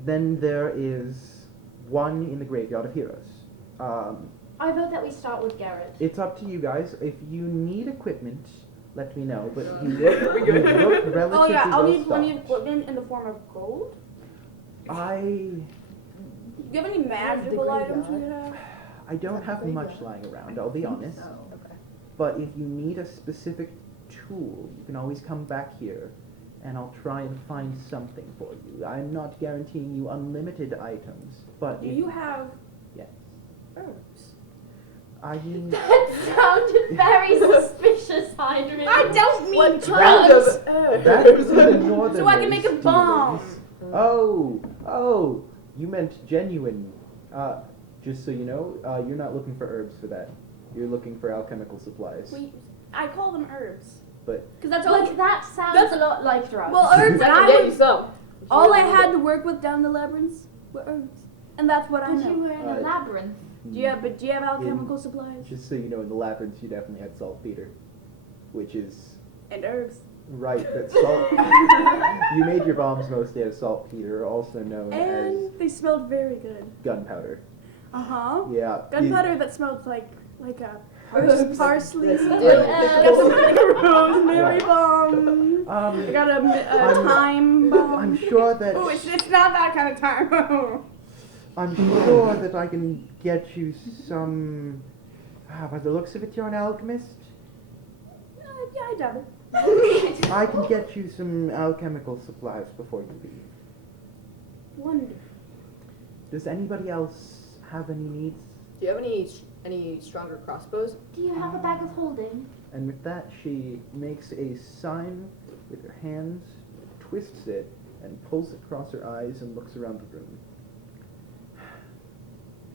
then there is one in the Graveyard of Heroes. I vote that we start with Garrett. It's up to you guys. If you need equipment, let me know. But you We're look good. relatively Oh yeah, I'll well need plenty of stocked. equipment in the form of gold. I Do you have any magical items we could have? I don't have much lying around, I'll be honest. But if you need a specific tool, you can always come back here and I'll try and find something for you. I'm not guaranteeing you unlimited items, but Do if- you have yes. herbs? I mean, That sounded very suspicious, Heinrich. I don't mean What drugs. kind of herbs? that is the northern. So I can make a bomb. Oh, you meant genuine. Just so you know, you're not looking for herbs for that. You're looking for alchemical supplies. I call them herbs. But Because that's all. Like, that sounds That's- a lot like drugs. Well, herbs. I And can I get would, you some. all I had to work with down the labyrinths were herbs, and that's what I But you know. were in a labyrinth. Do you have alchemical supplies just so you know, in the labyrinth, you definitely had saltpeter, which is and herbs? right. That salt. You made your bombs mostly out of saltpeter, also known And as they smelled very good. gunpowder. Uh-huh. Yeah. Gunpowder that smelled like a Herbs. parsley. That's I still- got some like a rosemary Right. bomb. I Um, got a I'm- thyme bomb. I'm sure that Oh, it's not that kind of time. I'm sure that I can get you some. By the looks of it, you're an alchemist. Yeah, I dabble. I can get you some alchemical supplies before you leave. Wonderful. Does anybody else have any needs? Do you have any stronger crossbows? Do you have a bag of holding? And with that, she makes a sign with her hands, twists it, and pulls it across her eyes and looks around the room.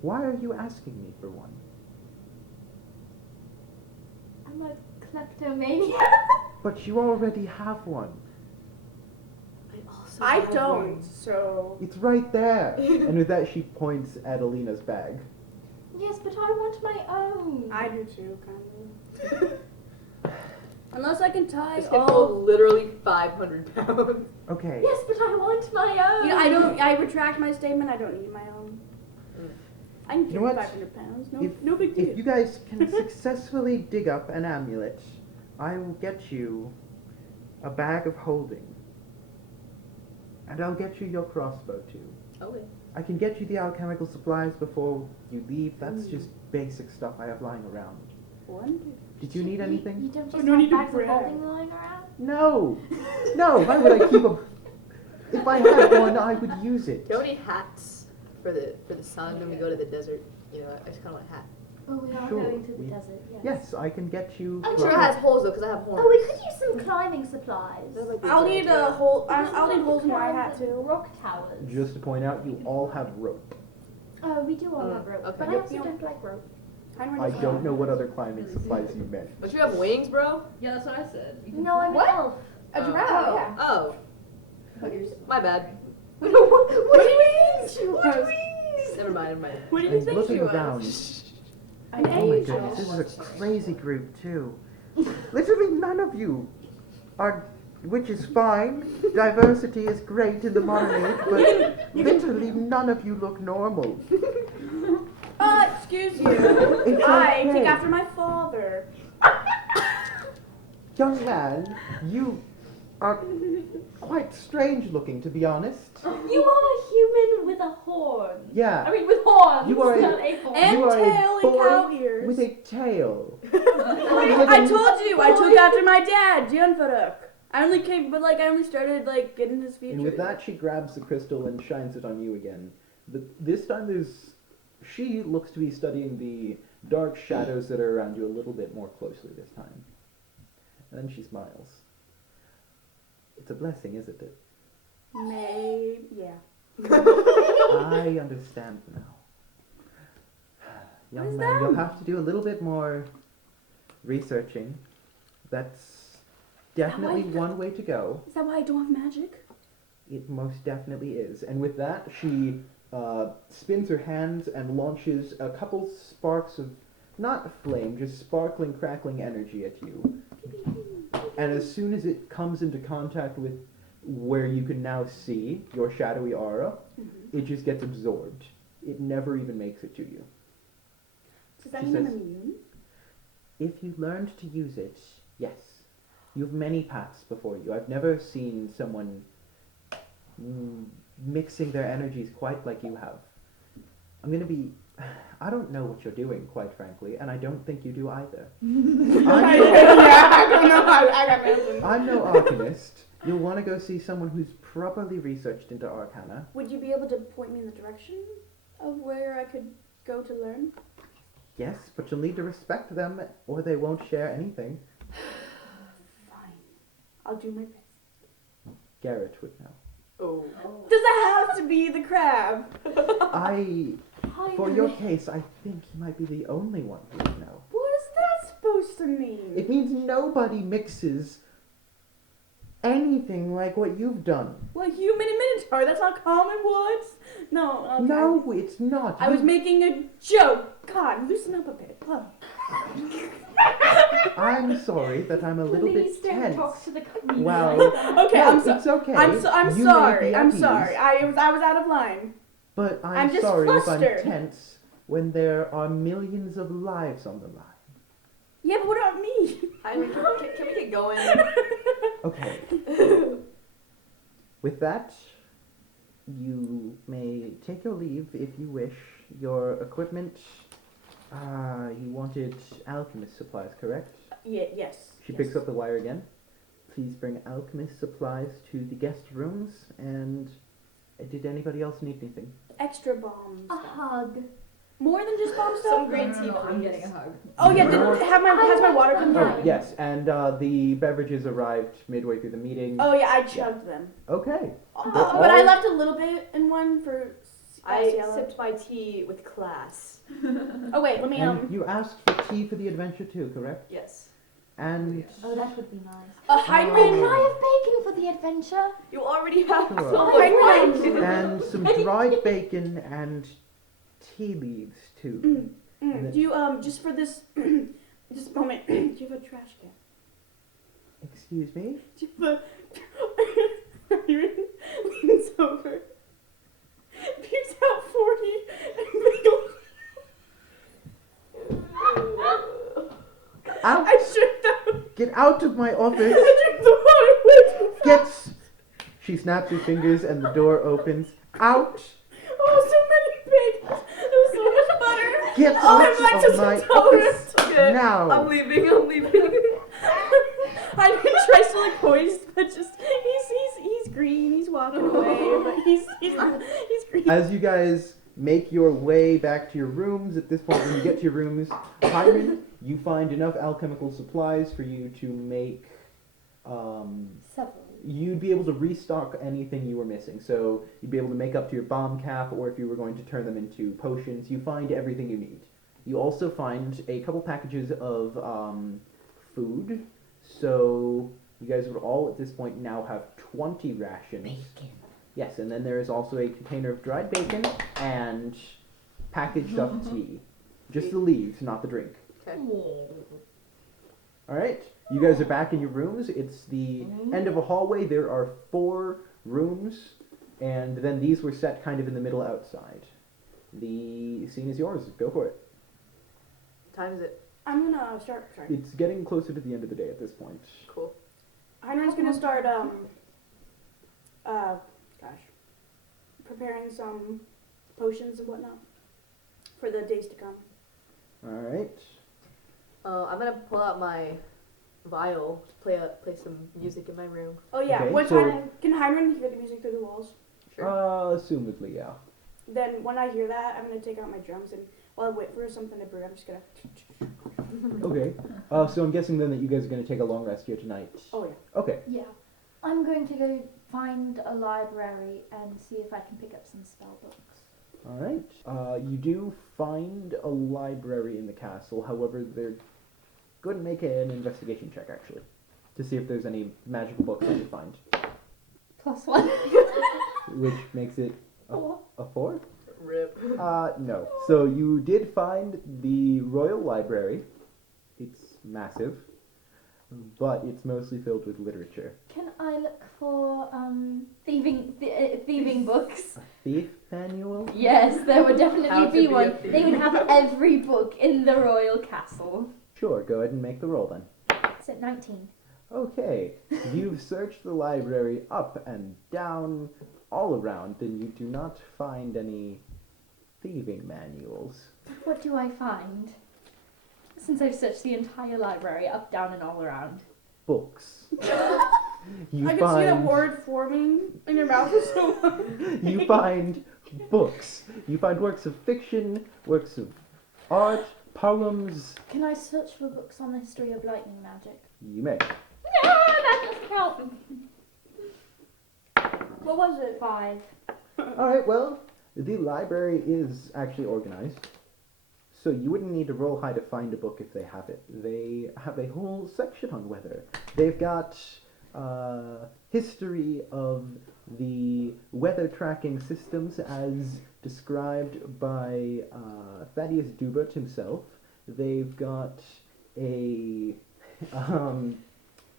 Why are you asking me for one? I'm a kleptomaniac. But you already have one. also I have don't, one. so. It's right there. And with that, she points at Alina's bag. Yes, but I want my own. I do too, kind of. Unless I can tie This can all. hold literally 500 pounds. Okay. Yes, but I want my own. You know, I retract my statement. I don't need my own. I can You know carry what? 500 pounds. No, If, no big deal. if you guys can successfully dig up an amulet, I will get you a bag of holding. And I'll get you your crossbow too. Okay. I can get you the alchemical supplies before you leave. That's just basic stuff I have lying around. Wonderful. Did you need anything? You don't Oh, just no have need to bags of brag. holding lying around? No! No, why would I keep a... If I had one, I would use it. Do you have any hats for the sun when we go to the desert? You know, I just kind of want a hat. Oh, we are Sure, going to the we- desert, yes. Yes, I can get you... I'm sure it has holes though, because I have horns. Oh, we could use some climbing supplies. That might be I'll good need idea. a hole. Because I'll we need want holes to in my climb hat the too. Rock towers. Just to point out, you all have rope. Oh, we do all have rope, okay. but I Yep. also don't like rope. I don't know what other climbing supplies you meant. Don't you have wings, bro? Yeah, that's what I said. You can No, I'm fly. an elf. A giraffe. Yeah. Oh, But you're my bad. What do you mean? What wings? Never mind. What do you And think looking she was? around, An oh my angel. goodness, this is a crazy group too. Literally none of you are, which is fine. Diversity is great in the modern age, but literally none of you look normal. Excuse you. It's I okay. take after my father. Young man, you are quite strange looking, to be honest. You are a human with a horn. Yeah. I mean, with horns. You are a- not a horn. And you are tail a and cow boy ears. with a tail. I told you, I took after my dad, Jan Faruk. I only started getting his features. And with that, she grabs the crystal and shines it on you again. This time she looks to be studying the dark shadows that are around you a little bit more closely this time. And then she smiles. It's a blessing, isn't it? Maybe, yeah. I understand now. Young is man, that? you'll have to do a little bit more researching. That's definitely one way to go. Is that why I don't have magic? It most definitely is. And with that, she spins her hands and launches a couple sparks of, not flame, just sparkling, crackling energy at you. And as soon as it comes into contact with where you can now see your shadowy aura, it just gets absorbed. It never even makes it to you. Does that She mean I'm says- immune? If you learned to use it, yes. You have many paths before you. I've never seen someone mixing their energies quite like you have. I don't know what you're doing, quite frankly, and I don't think you do either. I don't know. I got nothing. I'm no alchemist. You'll want to go see someone who's properly researched into arcana. Would you be able to point me in the direction of where I could go to learn? Yes, but you'll need to respect them, or they won't share anything. Fine. I'll do my best. Garrett would know. Oh. Does that have to be the crab? For your case, I think he might be the only one who would know. What is that supposed to mean? It means nobody mixes anything like what you've done. Well, human and minotaur, that's not common words. No, okay. No, it's not. I was making a joke. God, loosen up a bit. Oh. I'm sorry that I'm a little Please bit don't tense. talk to the queen. Well, Okay, no, I'm sorry. it's okay. I'm You may sorry. be I'm at ease, sorry. I was out of line. But I'm I'm just sorry flustered. if I'm tense when there are millions of lives on the line. Yeah, but what about me? I mean, can we get going? Okay. With that, you may take your leave if you wish. Your equipment, you wanted alchemist supplies, correct? Yeah, yes. She picks up the wire again. Please bring alchemist supplies to the guest rooms, and did anybody else need anything? Extra bomb A stuff. hug. More than just bomb stuff? Some green tea, I'm please. getting a hug. Oh yeah, More- has my water come Oh, down? yes, and the beverages arrived midway through the meeting. Oh yeah, I chugged them. Okay. But I left a little bit in one for I Ciela. sipped my tea with class. Oh wait, let me And you asked for tea for the adventure too, correct? Yes. And Oh, that would be nice. Heinrich. Can I have bacon for the adventure? You already have Sure. so much wine. and some dried bacon and tea leaves too. Do you just for this just a moment, do you have a trash can? Excuse me? Do you have a Heinrich leans over, peeks out 40 and Out! I should have. Get out of my office! I drink the water way too fast. Get! She snaps her fingers and the door opens. Out! Oh, so many bacons. There was so much butter. Get Oh, I'm out lactose of my intolerant. office Okay, now! I'm leaving. Heinrich tries to like hoist, but just he's green. He's walking away, but he's green. As you guys make your way back to your rooms, at this point when you get to your rooms, Hyman, you find enough alchemical supplies for you to make Several. you'd be able to restock anything you were missing. So you'd be able to make up to your bomb cap, or if you were going to turn them into potions, you find everything you need. You also find a couple packages of food. So you guys would all at this point now have 20 rations. Bacon. Yes, and then there is also a container of dried bacon and packaged up tea. Just the leaves, not the drink. Okay. All right, you guys are back in your rooms. It's the end of a hallway. There are 4 rooms, and then these were set kind of in the middle outside. The scene is yours. Go for it. What time is it? I'm gonna start. Sorry. It's getting closer to the end of the day at this point. Cool. Heinrich's gonna start. Preparing some potions and whatnot for the days to come. All right. I'm gonna pull out my viol, play some music in my room. Oh yeah. Okay, Can Heinrich hear the music through the walls? Sure. Assumedly, yeah. Then when I hear that, I'm gonna take out my drums and while I wait for something to brew, I'm just gonna. Okay. So I'm guessing then that you guys are going to take a long rest here tonight. Oh yeah. Okay. Yeah. I'm going to go find a library and see if I can pick up some spell books. All right. You do find a library in the castle. However, they're going to make an investigation check actually to see if there's any magical books that you find, +1. which makes it a 4. Rip. No. So you did find the Royal Library. It's massive, but it's mostly filled with literature. Can I look for thieving books? A thief manual? Yes, there would How definitely to be be a one. thief. They would have every book in the royal castle. Sure, go ahead and make the roll then. It's at 19. Okay, you've searched the library up and down, all around, and you do not find any thieving manuals. What do I find? Since I've searched the entire library, up, down, and all around. Books. You I can see the word forming in your mouth. So You find books. You find works of fiction, works of art, poems. Can I search for books on the history of lightning magic? You may. No, that doesn't count. what was it? 5. Alright, well, the library is actually organized. So you wouldn't need to roll high to find a book if they have it. They have a whole section on weather. They've got history of the weather tracking systems as described by Thaddeus Dubert himself. They've got a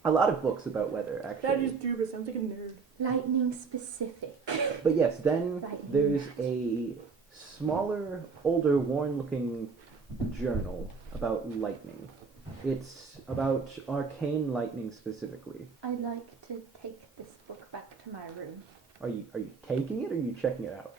lot of books about weather, actually. That just Juba sounds like a nerd. Lightning specific. But yes, then Lightning there's magic. a smaller, older, worn-looking journal about lightning. It's about arcane lightning specifically. I'd like to take this book back to my room. Are you taking it or are you checking it out?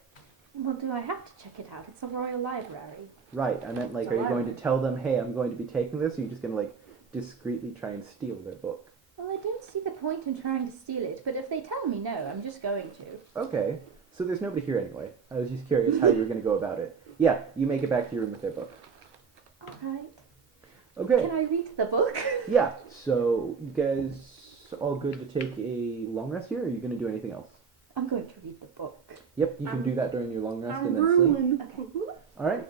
Well, do I have to check it out? It's a royal library. Right, I meant like, It's a are you going to library. tell them, hey, I'm going to be taking this, or are you just going to like discreetly try and steal their book? Well, I don't see the point in trying to steal it, but if they tell me no, I'm just going to. Okay, so there's nobody here anyway. I was just curious how you were going to go about it. Yeah, you make it back to your room with their book. Alright. Okay. Can I read the book? Yeah, so you guys all good to take a long rest here, or are you going to do anything else? I'm going to read the book. Yep, you can do that during your long rest I'm and then sleep. ruined. Alright.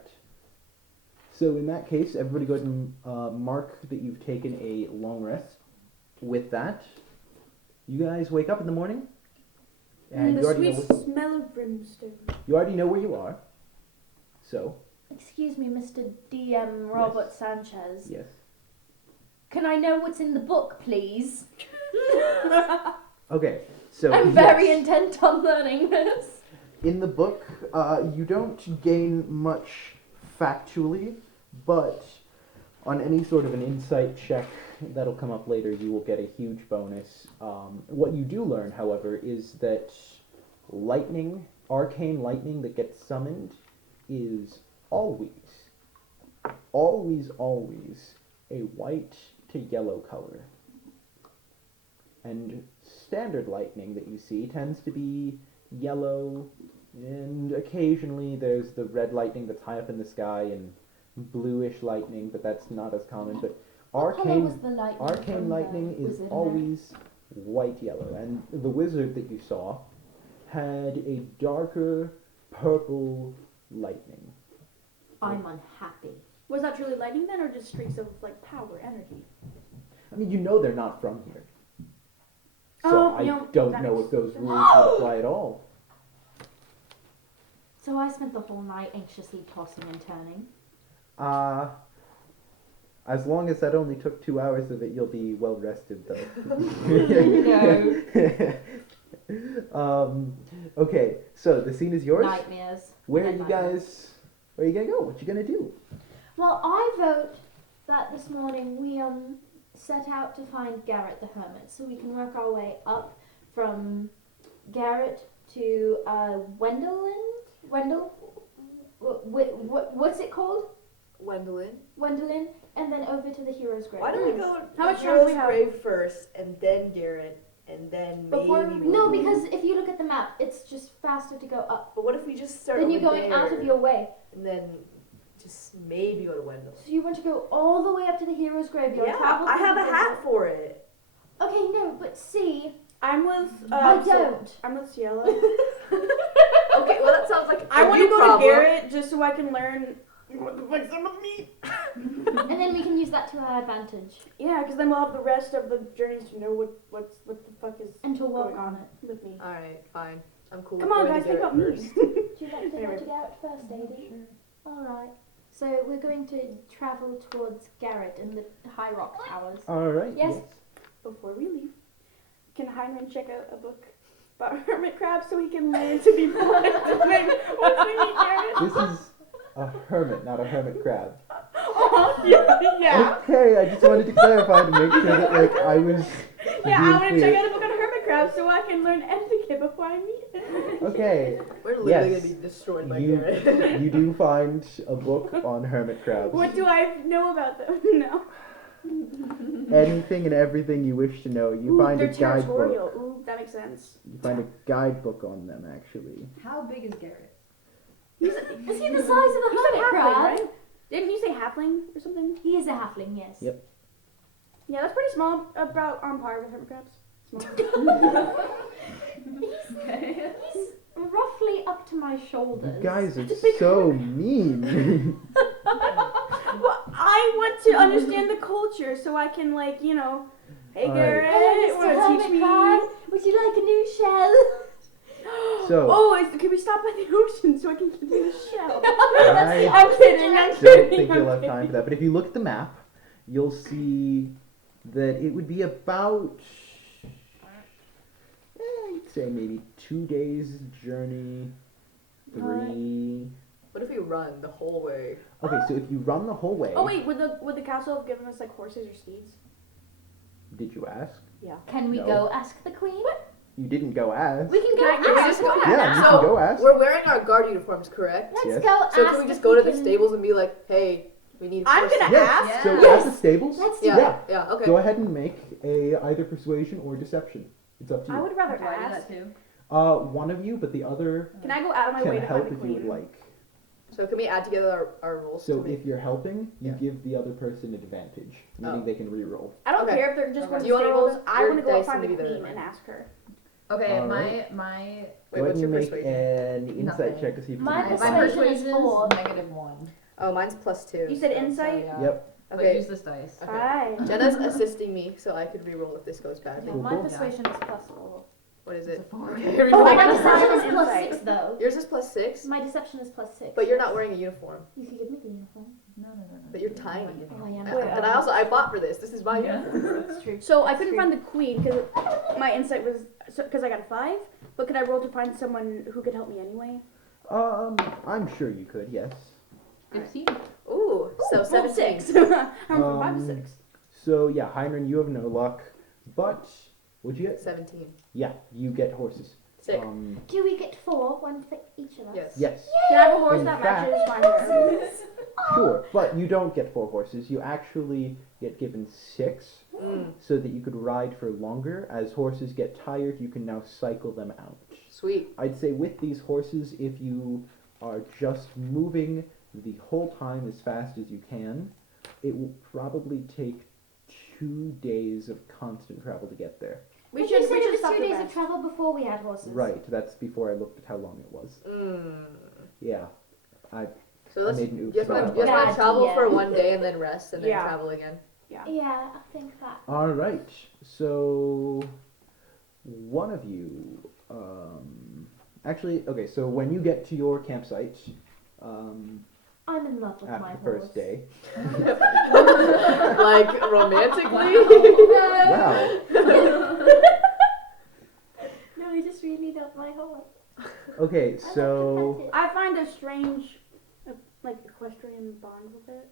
So in that case, everybody go ahead and mark that you've taken a long rest. With that, you guys wake up in the morning, and the you already, sweet know, smell of brimstone. you already know where you are. So, Excuse me, Mr. DM Robert Sanchez. yes. Can I know what's in the book, please? Okay, so I'm very yes. intent on learning this. In the book, you don't gain much factually, but on any sort of an insight check that'll come up later, you will get a huge bonus. What you do learn, however, is that lightning, arcane lightning that gets summoned, is always a white to yellow color. And standard lightning that you see tends to be yellow, and occasionally there's the red lightning that's high up in the sky and bluish lightning, but that's not as common. But What colour was the lightning arcane from the lightning is wizard in always white yellow, and the wizard that you saw had a darker purple lightning. I'm unhappy. Was that truly lightning then, or just streaks of like power, energy? I mean, you know they're not from here. So Oh, I no, don't that know makes if those sense. rules would apply at all. So I spent the whole night anxiously tossing and turning. As long as that only took 2 hours of it, you'll be well rested, though. Okay, so the scene is yours. Nightmares. Where are And you nightmares. guys? Where are you gonna go? What you gonna do? Well, I vote that this morning we set out to find Garrett the Hermit, so we can work our way up from Garrett to Wendell. What's it called? Wendelin, and then over to the hero's grave. Why don't we go How much time do Hero's we have? Grave first, and then Garrett, and then Before maybe... we- No, we'll- because if you look at the map, it's just faster to go up. But what if we just start Then over you're going there, out of your way. and then just maybe go to Wendell? So you want to go all the way up to the hero's graveyard? Yeah, travel I through have the a hat for it. desert. Okay, no, but see, I'm with. I don't. I'm with Ciela. Okay, well that sounds like I want to go to Garrett just so I can learn what the fuck's up with me. And then we can use that to our advantage Yeah, because then we'll have the rest of the journeys to know what the fuck is and to work going on on it. with me. Alright, fine. I'm cool. Come with on, going guys, to think Garrett about me. first. Do you like to go Anyway. to Garrett first, Davey? Alright. So we're going to travel towards Garrett in the High Rock Towers. Alright. Yes. Before we leave, can Hyman check out a book about hermit crabs so he can learn to be polite once we meet Garrett? This is a hermit, not a hermit crab. Yeah. Okay, I just wanted to clarify to make sure that like I was Yeah, I being want to clear. check out a book on hermit crabs so I can learn etiquette before I meet him. Okay, We're literally Yes. gonna be destroyed by you Garrett. you do find a book on hermit crabs. What do I know about them? No. Anything and everything you wish to know, you Ooh, find a they're territorial. guidebook. Ooh, that makes sense. You find a guidebook on them actually. How big is Garrett? Is he the size of a You said hermit halfling, crab? right? Didn't you say halfling or something? He is a halfling, yes. Yep. Yeah, that's pretty small. About on par with hermit crabs. Small. He's roughly up to my shoulders. You guys are so mean. Well, I want to understand the culture so I can, like, you know, hey All right. Garrett, Hello, Mr. wanna Hermit teach me? Crab. Would you like a new shell? So Can we stop by the ocean so I can give you a shell? I I'm kidding. I'm don't kidding. think you'll have I'm time for that. But if you look at the map, you'll see that it would be about, I'd say maybe 2 days journey, 3. What if we run the whole way? Okay, so if you run the whole way, Oh wait, would the castle have given us like horses or steeds? did you ask? Can we No. go ask the queen? You didn't go ask. We can go Can I get ask. this one? Yeah, you So, can go ask. We're wearing our guard uniforms, correct? Let's Yes. go ask. So can we just if go to the can- stables and be like, hey, we need I'm horses? gonna Yes. ask. So Yes. at the stables, Let's do Yeah, Yeah. okay. go ahead and make a either persuasion or deception. It's up to I you. would rather Do I do ask. that too? One of you, but the other Can I go out of my can way to help find the if you would queen? like. So can we add together our rolls? So to make- if you're helping, you Yeah. give the other person advantage, meaning Oh. they can re-roll. I don't Okay. care if they're just Okay. going Do to you wanna roll stables. the- I your want to go dice find seem the to be better queen than and mine. ask her. Okay, All my Wait, Go ahead what's your and make persuasion? an insight Nothing. check to see if you My can my find persuasion it. is persuasion is 4. -1. Oh, mine's +2. You said so- insight? Yeah. Yep. But Okay. use this dice. Okay. Hi. Jenna's assisting me, so I could re-roll if this goes badly. Cool, My cool. persuasion is +4. What is It's it? a 4. Okay, Oh, re-roll my again. deception is Insight. +6 though. Yours is +6, My deception is +6. but you're not wearing a uniform. You could give me the uniform. No. But you're tiny. Oh, I am. And I bought for this. This is my uniform. That's true. So I couldn't find the queen because my insight was because I got a 5. But could I roll to find someone who could help me anyway? I'm sure you could, yes. 15. Ooh, so Well, 17. 6. I'm from 5 to 6. So yeah, Heinrich, you have no luck, but what'd you get? 17. Yeah, you get horses. Sick. Do we get 4? One for each of us? Yes. Yes, Can I have a horse In that fact- matches my hair? sure, but you don't get 4 horses. You actually get given 6, Mm, so that you could ride for longer. As horses get tired, you can now cycle them out. sweet. I'd say with these horses, if you are just moving the whole time as fast as you can, it will probably take 2 days of constant travel to get there. We But should you said it was stop 2 the days of rest. travel before we had horses. Right, that's before I looked at how long it was. Mm. Yeah. So let's made an oops just want about to that. travel Bad for idea. 1 day and then rest and then Yeah. travel again. Yeah, I think that. Alright, so one of you, Actually, okay. So when you get to your campsite, I'm in love with after my the horse. first day, Like romantically. wow. No, I just really love my horse. Okay, I like to so pet it. I find a strange, like equestrian bond with it.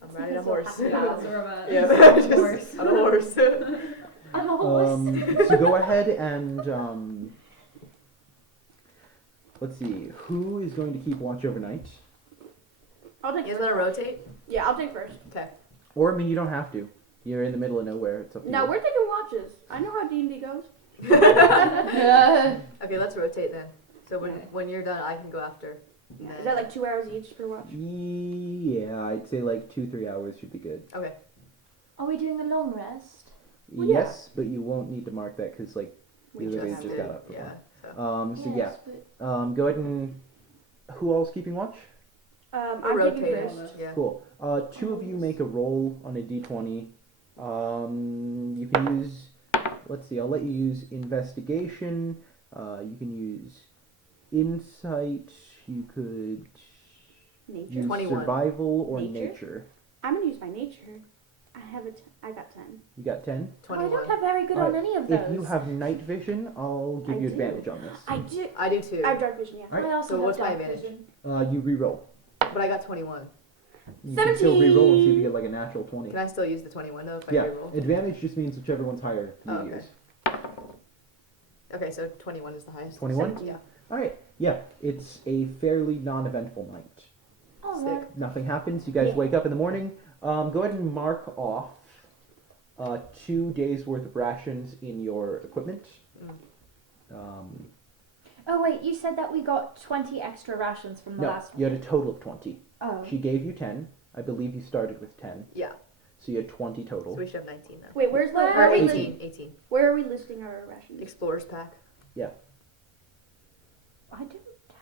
I'm riding a It's so horse. happy. Yeah, that's where I'm at. Yeah, I'm a just horse. on a horse. I'm a horse. so go ahead and let's see. Who is going to keep watch overnight? I'll take You guys first. want to rotate? Yeah, I'll take first. Okay. Or I mean, you don't have to. You're in the middle of nowhere. It's up to No, you. we're taking watches. I know how D&D goes. Okay, let's rotate then. So Okay. when you're done, I can go after. Yeah. Is that like 2 hours each per watch? Yeah, I'd say like 2-3 hours should be good. Okay. Are we doing a long rest? Well, yeah. Yes, but you won't need to mark that because like We you literally just just did, got up. for yeah. one. So So yes, but go ahead and who all's keeping watch? I'm we'll taking rotate. first. Yeah. Cool. Two of you make a roll on a d20. You can use. Let's see. I'll let you use investigation. You can use insight. You could Nature. use 21. survival or Nature? nature. I'm gonna use my nature. I got 10. You got 10. oh, I 21. don't have very good Alright, on any of those. If you have night vision, I'll give I you do. advantage on this. I do. I do too. I have dark vision, yeah. Alright, I also so have what's my dark advantage? vision. You reroll. But I got 21. You can still 17. reroll and see if you get like a natural 20. Can I still use the 21 though if I Yeah, reroll? advantage just means whichever one's higher you Oh, okay. use. Okay, so 21 is the highest. 21? Yeah. Alright, yeah, it's a fairly non-eventful night. Oh, Sick. well, Nothing happens. You guys Yeah. wake up in the morning. Go ahead and mark off 2 days worth of rations in your equipment. oh wait, you said that we got 20 extra rations from the No, last you one. had a total of 20. Oh. She gave you 10. I believe you started with 10. Yeah. So you had 20 total. So we should have 19 then. Wait, where's the? Where Where Or are, we 18. li- 18. where are we listing our rations? Explorer's pack. I don't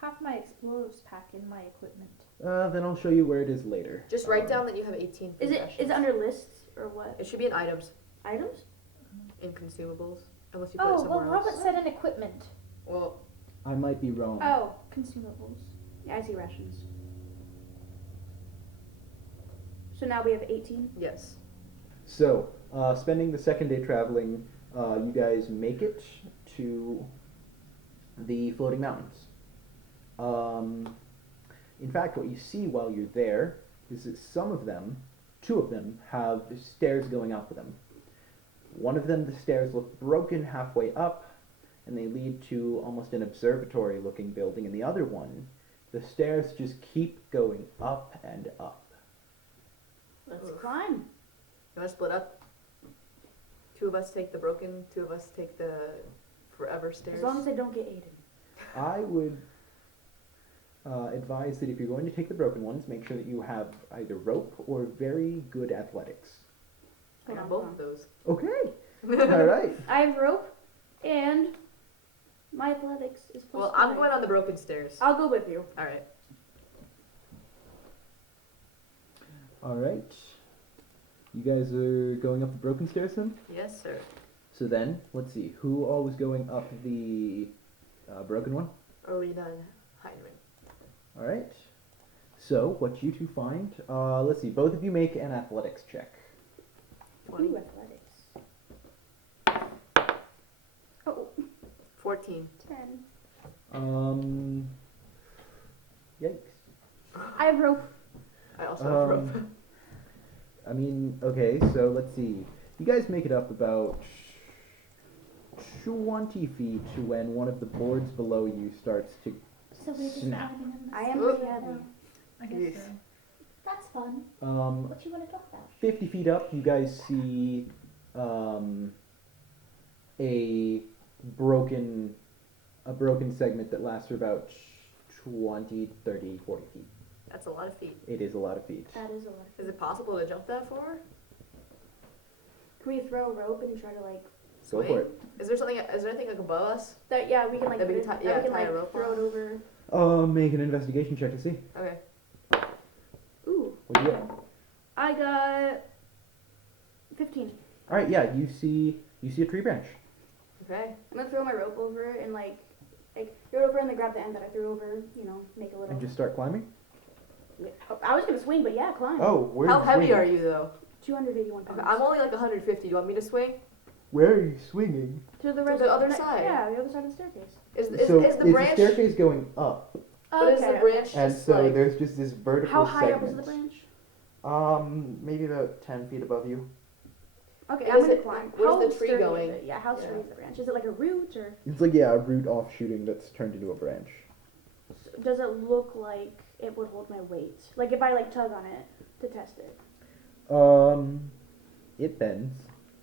have my explorer's pack in my equipment. Then I'll show you where it is later. Just write down that you have 18 Is it possessions. under lists or what? It should be in items, Items? in consumables, unless you put it Oh, well, somewhere Robert else. said in equipment. Well, I might be wrong. Oh, Consumables. yeah, I see rations. So now we have 18. yes. So, spending the second day traveling, you guys make it to the floating mountains. In fact, what you see while you're there is that some of them, 2 of them, have stairs going up them. One of them, the stairs look broken halfway up, and they lead to almost an observatory-looking building, and the other one, the stairs just keep going up and up. Let's Oof. climb. You want to split up? 2 of us take the broken, 2 of us take the forever stairs. As long as I don't get Aiden. I would advise that if you're going to take the broken ones, make sure that you have either rope or very good athletics. I got Hold both on. of those. Okay. All right. I have rope and my athletics is plus Well, I'm 5. going on the broken stairs. I'll go with you. All right. All right. You guys are going up the broken stairs then? Yes, sir. So then, let's see. Who all was going up the broken one? Arena and Heinrich. All right. So, what you two find, let's see. Both of you make an athletics check. 20. Ooh, athletics. Oh, 14. 10. Yikes. I have rope. I also have rope. I mean, okay, so let's see. You guys make it up about 20 feet to when one of the boards below you starts to So we're just snap. climbing on the I am Oop. really heavy. I guess Yes. so. That's fun. Um, What do you want to talk about? 50 feet up, you guys see a broken segment that lasts for about 20, 30, 40 feet. That's a lot of feet. It is a lot of feet. That is a lot. Is it possible to jump that far? Can we throw a rope and try to like? Go for it. Is there something? Is there anything like above us? That yeah, we can like. That we can put it- tie- yeah, we can tie a like rope throw on. it over. Make an investigation check to see. Okay. Ooh, What do you get? I got 15. All right, yeah, you see a tree branch. Okay. I'm gonna throw my rope over and like throw it over and then grab the end that I threw over. Make a little. And just start climbing? I was gonna swing, but yeah, climb. Oh, where How you heavy swinging? are you though? 281 pounds. Okay, I'm only like 150. Do you want me to swing? Where are you swinging? to the To rest the other ne- side. Yeah, the other side of the staircase. Is So the is branch? the staircase going up? But is the branch And just so like? there's just this vertical How high segment. up is the branch? Maybe about 10 feet above you. Okay, Is I'm gonna it- climb. where's How the tree sturdy going? Is it? Yeah, how sturdy is the branch? Is it like a root or It's like, yeah, a root offshooting that's turned into a branch. does it look like it would hold my weight? Like if I like tug on it to test it. It bends.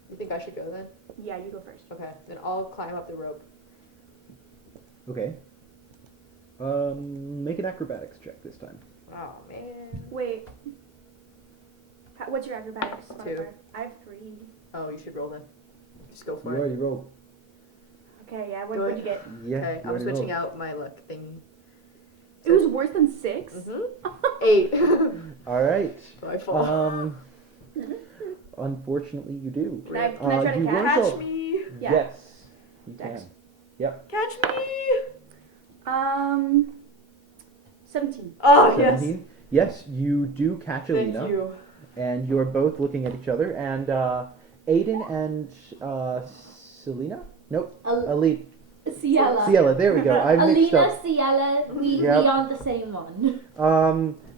You think I should go then? Yeah, you go first. Okay, then I'll climb up the rope. Okay. Make an acrobatics check this time. Oh man. Wait. What's your acrobatics? 2. modifier? I have 3. Oh, you should roll then. Just go You for it. already rolled. Okay, yeah. Good. What'd you get? Yeah. Okay, you I'm already switching rolled. out my luck thingy. It was worse than 6. Mhm. 8. All right. I fall. Unfortunately, you do. Can I try to you catch? weren't Catch all- me. Yeah. Yes, you Dex. can. Catch me. 17. Oh yes. 17. Yes, you do catch Thank Alina, you. and you're both looking at each other. And Aiden and Selena? Nope. Ali. Ciela. Ciela. There we go. I mixed Alina, up. Ciela, we Yep. aren't the same one.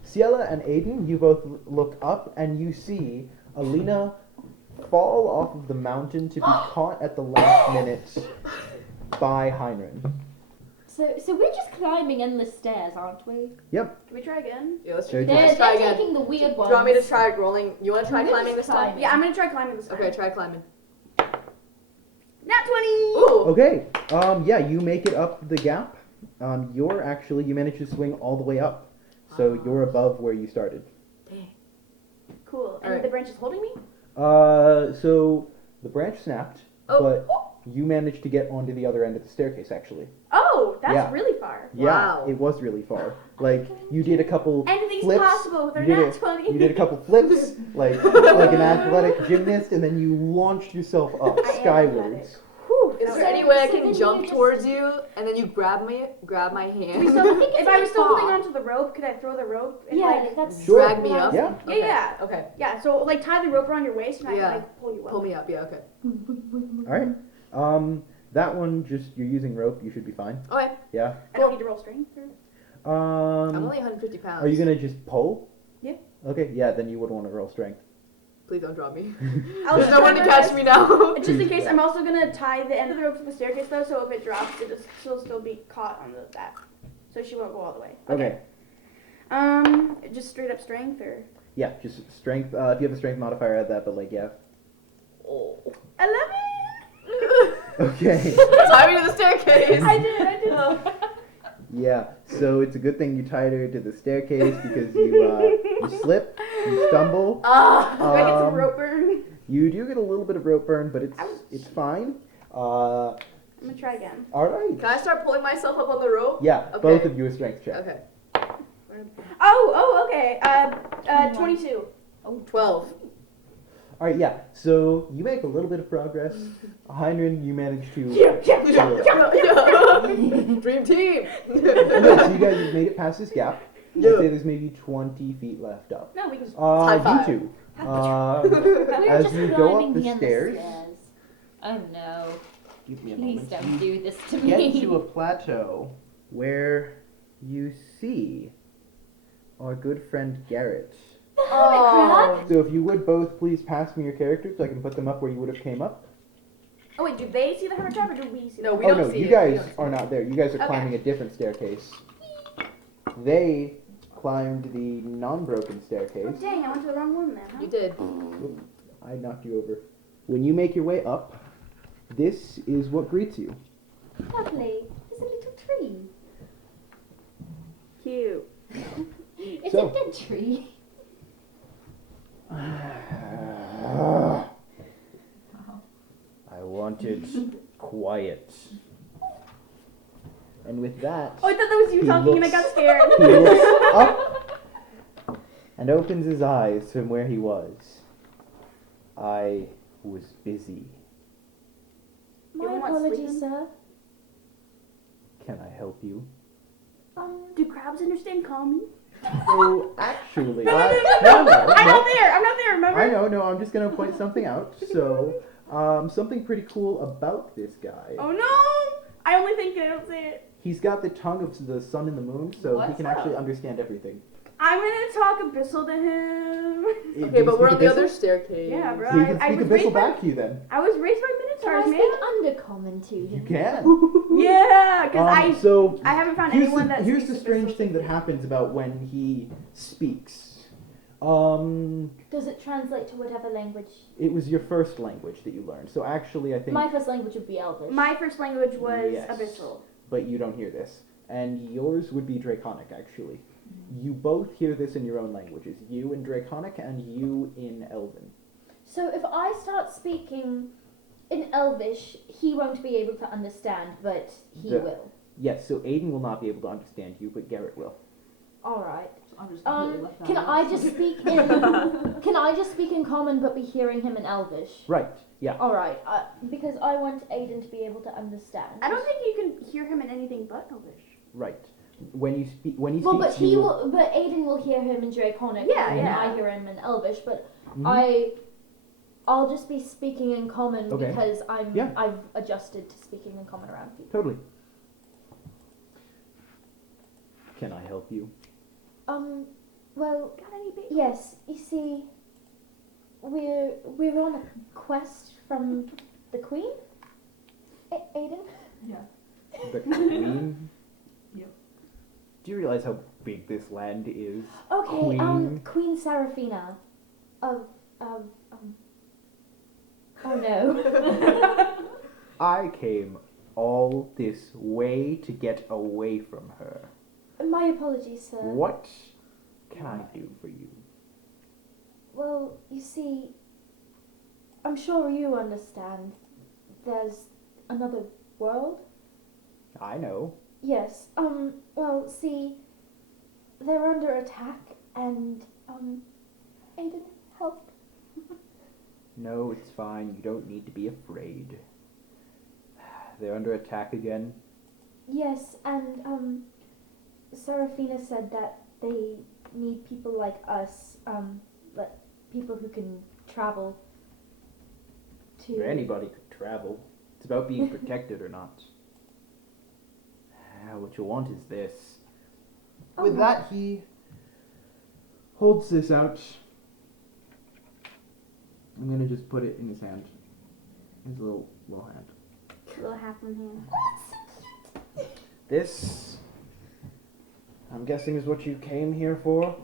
Ciela and Aiden, you both look up and you see Alina fall off of the mountain to be caught at the last minute by Heinrich. So we're just climbing endless stairs, aren't we? Can we try again? Yeah, let's, They're let's They're try again. taking the Do weird you ones. want me to try rolling? You want to try We're climbing just this time? climbing. Yeah, I'm gonna try climbing this time. Okay, try climbing. Nat 20! Ooh. Okay. Yeah, you make it up the gap. You managed to swing all the way up. So you're above where you started. Dang. Cool. And Alright. the branch is holding me? So the branch snapped, Oh. but you managed to get onto the other end of the staircase actually. Oh, that's Yeah. really far. Yeah, Wow. it was really far. Like you did a couple Anything's flips. possible with our you did Nat 20. You did a couple flips, like an athletic gymnast, and then you launched yourself up I am skywards. Whew, Is that there was- any way I so can then jump you just- towards you and then you grab my hand? So if I was still far. holding onto the rope, could I throw the rope and Yeah, like that's Sure. Drag me up? Yeah. Yeah, yeah. Okay. Yeah, so like tie the rope around your waist and I Yeah. can like pull you up. Pull me up. Yeah. Okay. All right. That one just you're using rope. You should be fine. Okay. Yeah. I don't need to roll strength or I'm Um. only 150 pounds. Are you gonna just pull? Yeah. Okay. Yeah. Then you would want to roll strength. Please don't drop me. I'll There's just no one to try catch me now. Just in case, I'm also gonna tie the end of the rope to the staircase though, so if it drops, she'll still be caught on the back, so she won't go all the way. Okay. Just straight up strength or Yeah. Just strength. If you have a strength modifier, add that. But like, yeah. 11. Okay. Tie me to the staircase. I did. Yeah, so it's a good thing you tied her to the staircase because you slip, you stumble. Do I get some Um, rope burn? You do get a little bit of rope burn, but Ouch. it's fine. I'm gonna try again. All right. Can I start pulling myself up on the rope? Yeah, Okay. both of you a strength check. Okay. Okay. 22. 12. All right, yeah. So you make a little bit of progress. Heinrich, you manage to. Dream team. Okay, so you guys have made it past this gap. Yeah. I'd say there's maybe 20 feet left up. No, we can. High You five. two. We're As just you go climbing up the endless stairs. Oh no. Give me a Please moment. don't do this to Get me. to a plateau where you see our good friend Garrett. Oh. So if you would both please pass me your characters so I can put them up where you would have came up. Oh wait, do they see the hermit trap or do we see? No, the we Oh don't no, see you it. guys We don't see are not there. You guys are Okay. climbing a different staircase. They climbed the non-broken Oh, staircase. dang, I went to the wrong one then. Huh? You did. Oop, I knocked you over. When you make your way up, this is what greets you. Lovely. There's a little tree. Cute. It's So- a dead tree. I wanted quiet. And with that, Oh, I thought that was you He talking and I looks- got scared. he looks up and opens his eyes from where he was. I was busy. My Everyone wants apologies, sleeping? sir. Can I help you? Do crabs understand common? So actually, No, no, I'm not there, remember? I know, no, I'm just gonna point something out. So, something pretty cool about this guy. Oh no! I only think I don't say it. He's got the tongue of the sun and the moon, so he What's can actually understand everything. I'm gonna talk abyssal to him. Okay, but we're on the other staircase. Yeah, bro. So you can I speak was abyssal raised by- back to you then. I was raised by Can I minotaurs, speak man. undercommon to You him? can. Yeah, because So I haven't found here's anyone the, that here's speaks the strange abyssal. thing that happens about when he speaks. Does it translate to whatever language? It was your first language that you learned. So actually, I think. My first language would be Elvish. My first language was Yes. abyssal. But you don't hear this. And yours would be Draconic, actually. You both hear this in your own languages. You in Draconic and you in Elven. So if I start speaking in Elvish, he won't be able to understand, but he The- will. Yes, so Aiden will not be able to understand you, but Garrett will. All right. I'm just completely left Can out. I just speak in? Can I just speak in common, but be hearing him in Elvish? Right, yeah. All right. Because I want Aiden to be able to understand. I don't think you can hear him in anything but Elvish. Right. When he speaks, Well, but he will. But Aiden will hear him in Draconic. Yeah, and yeah. I hear him in Elvish, but Mhm. I'll just be speaking in common Okay. because Yeah. I've adjusted to speaking in common around people. Totally. Can I help you? Well, Got any baby? yes. You see, we're on a quest from the Queen. Aiden. The Queen? Yep. Do you realize how big this land is? Okay. Queen. Queen Seraphina. Oh no. I came all this way to get away from her. My apologies, sir. What can I do for you? Well, you see, I'm sure you understand. There's another world. I know. Yes. Well, see, they're under attack, and Aiden, help. No, it's fine. You don't need to be afraid. They're under attack again. Yes, and Seraphina said that they need people like us, like people who can travel to. Anybody could travel. It's about being protected or not. What you want is this. Oh, With no. that, he holds this out. I'm gonna just put it in his hand. His little hand. Little half one hand. This, I'm guessing, is what you came here for,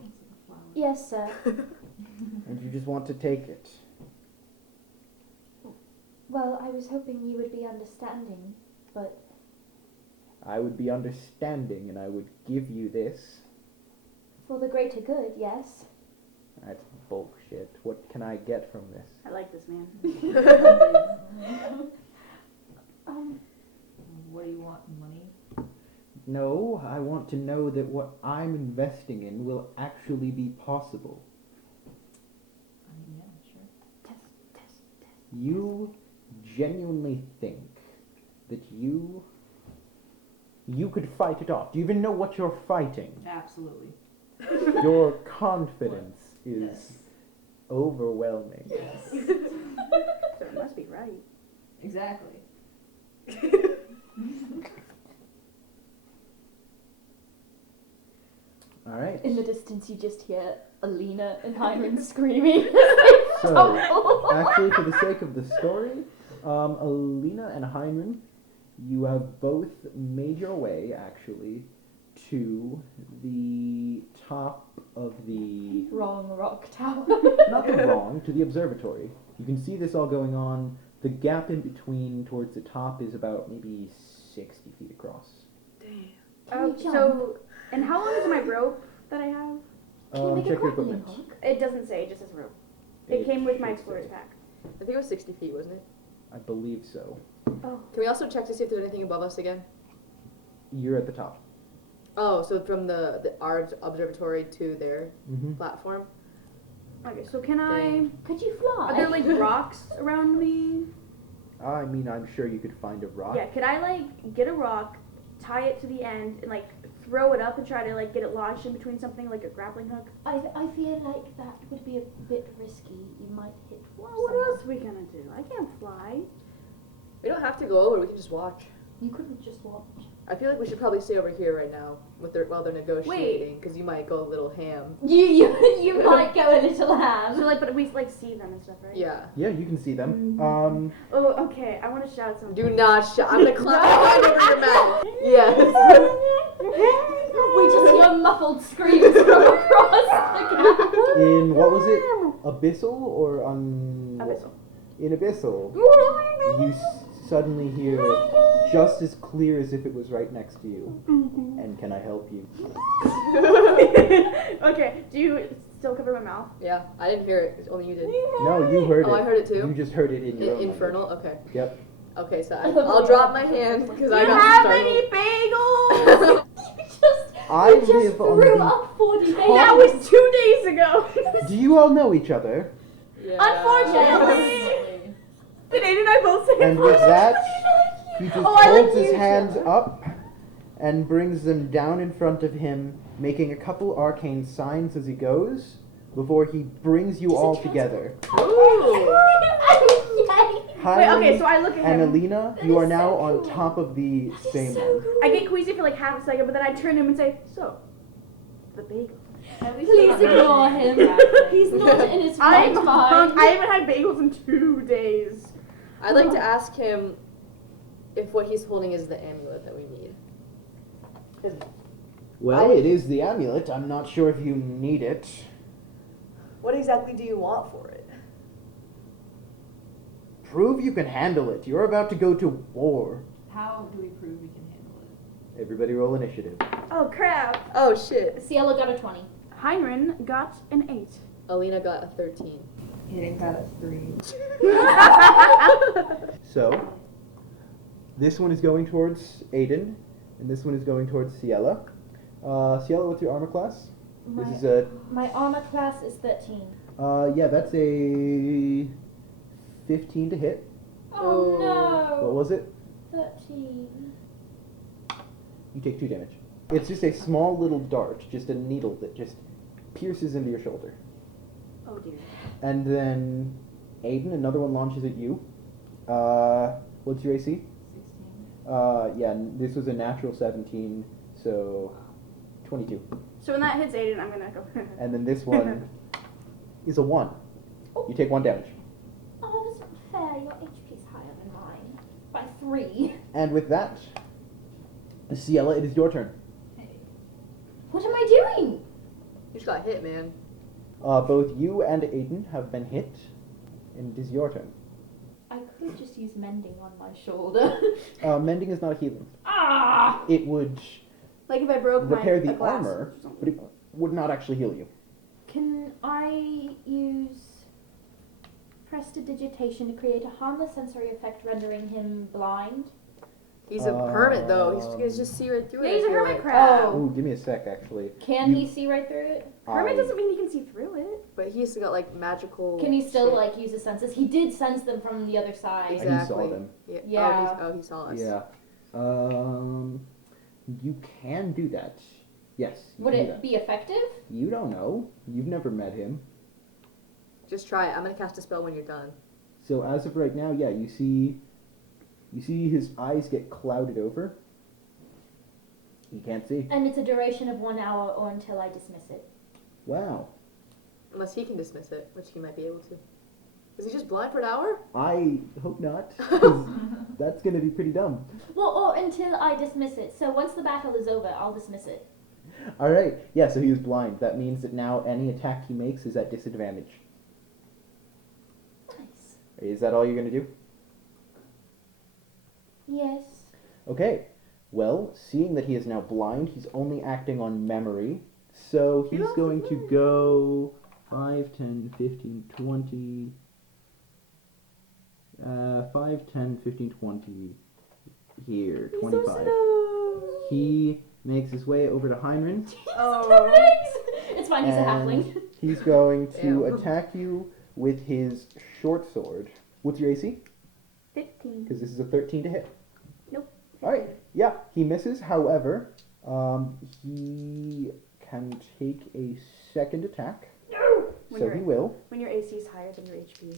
Yes, sir. and you just want to take it. Well, I was hoping you would be understanding, but I would be understanding, and I would give you this. for the greater good, yes. That's bullshit. What can I get from this? I like this man. What do you want? Money? No, I want to know that what I'm investing in will actually be possible. I mean, yeah, sure. You genuinely think that you could fight it off? Do you even know what you're fighting? Absolutely. Your confidence is Yes. overwhelming. Yes. So it must be right. Exactly. All right. In the distance, you just hear Alina and Hyman screaming. So, actually, for the sake of the story, Alina and Hyman, you have both made your way, actually, to the top of the, Wrong rock tower. not the wrong, to the observatory. You can see this all going on. The gap in between towards the top is about maybe 60 feet across. Can we jump? So, and how long is my rope that I have? Can you make Check a your grappling equipment. hook? It doesn't say, it just says rope. It came with my should explorer's say. pack. I think it was 60 feet, wasn't it? I believe so. Oh. Can we also check to see if there's anything above us again? You're at the top. Oh, so from our observatory to their Mm-hmm. platform? Okay, so can I... Dang. Could you fly? Are there like rocks around me? I mean, I'm sure you could find a rock. Yeah, could I like get a rock, tie it to the end, and like throw it up and try to like get it lodged in between something like a grappling hook? I feel like that would be a bit risky. You might hit. Well, what else are we gonna do? I can't fly. We don't have to go over. We can just watch. You couldn't just watch. I feel like we should probably stay over here right now while they're negotiating, because you might go a little ham. You might go a little ham. So like, but we like see them and stuff, right? Yeah. Yeah, you can see them. Oh, okay. I want to shout something. Do not I'm gonna clap my hand over your mouth. Yes. We just hear muffled screams from across the gap. In what was it? Abyssal or on? Abyssal. In Abyssal, you suddenly hear just as clear as if it was right next to you. And can I help you? Okay. Do you still cover my mouth? Yeah, I didn't hear it. Only you did. No, you heard it. Oh, I heard it too? You just heard it in your own Infernal? Okay. language. Yep. Okay, so I'll drop my hand because I You got have startled. any bagels? I You just live on threw the up 40 That was 2 days ago. Do you all know each other? Yeah. Unfortunately. Did Aiden and I both say And with that, he just Oh, I like holds his you, hands Sarah. up and brings them down in front of him, making a couple arcane signs as he goes, before he brings you all together. Ooh. Wait, okay, so I look at and him. Alina, you are now on top of the same one. I get queasy for like half a second, but then I turn to him and say, so, the bagel. Please ignore him. He's not in his right I'm mind. hungry. I haven't had bagels in 2 days. I'd like to ask him if what he's holding is the amulet that we need. Well, it is the amulet. I'm not sure if you need it. What exactly do you want for it? Prove you can handle it. You're about to go to war. How do we prove we can handle it? Everybody roll initiative. Oh, crap. Oh shit. Cielo got a 20. Heinrin got an 8. Alina got a 13. Aiden got a 3. So, this one is going towards Aiden, and this one is going towards Ciela. Ciela, what's your armor class? This is a. My armor class is 13. Yeah, that's a 15 to hit. Oh What no! was it? 13. You take 2 damage. It's just a small little dart, just a needle that just pierces into your shoulder. Oh, dear. And then Aiden, another one launches at you. What's your AC? 16. Yeah, this was a natural 17, so 22. So when that hits Aiden, I'm gonna go. And then this one is a 1. You take 1 damage. Oh, that's not fair. Your HP's higher than mine. By 3. And with that, Ciela, it is your turn. What am I doing? You just got hit, man. Both you and Aiden have been hit, and it is your turn. I could just use mending on my shoulder. Mending is not a healing. Ah! It would Like if I broke repair my the glass armor, or something. but it would not actually heal you. Can I use prestidigitation to create a harmless sensory effect rendering him blind? He's a hermit though. He's gonna just see right through it. Yeah, he's I a feel hermit like. crab. Oh, give me a sec, actually. Can You- he see right through it? Hermit I- doesn't mean he can see through it. But he's got like magical. Can he still shit. like use his senses? He did sense them from the other side. Exactly. He saw them. Yeah. Yeah. Oh, he saw us. Yeah. You can do that. Yes. You Would can do it that. be effective? You don't know. You've never met him. Just try it. I'm gonna cast a spell when you're done. So as of right now, yeah, you see his eyes get clouded over. He can't see. And it's a duration of 1 hour or until I dismiss it. Wow. Unless he can dismiss it, which he might be able to. Is he just blind for an hour? I hope not. 'Cause that's gonna be pretty dumb. Well, or until I dismiss it. So once the battle is over, I'll dismiss it. All right. Yeah. So he was blind. That means that now any attack he makes is at disadvantage. Nice. Is that all you're gonna do? Yes. Okay. Well, seeing that he is now blind, he's only acting on memory. So he's going to go 5, 10, 15, 20. 5, 10, 15, 20. Here, 25. He makes his way over to Heinrin. Oh. It's fine, he's a halfling. and he's going to Ew. attack you with his short sword. What's your AC? 15. Because this is a 13 to hit. Nope. All right. Yeah, he misses. However, he can take a second attack. When So you're- he will. When your AC is higher than your HP.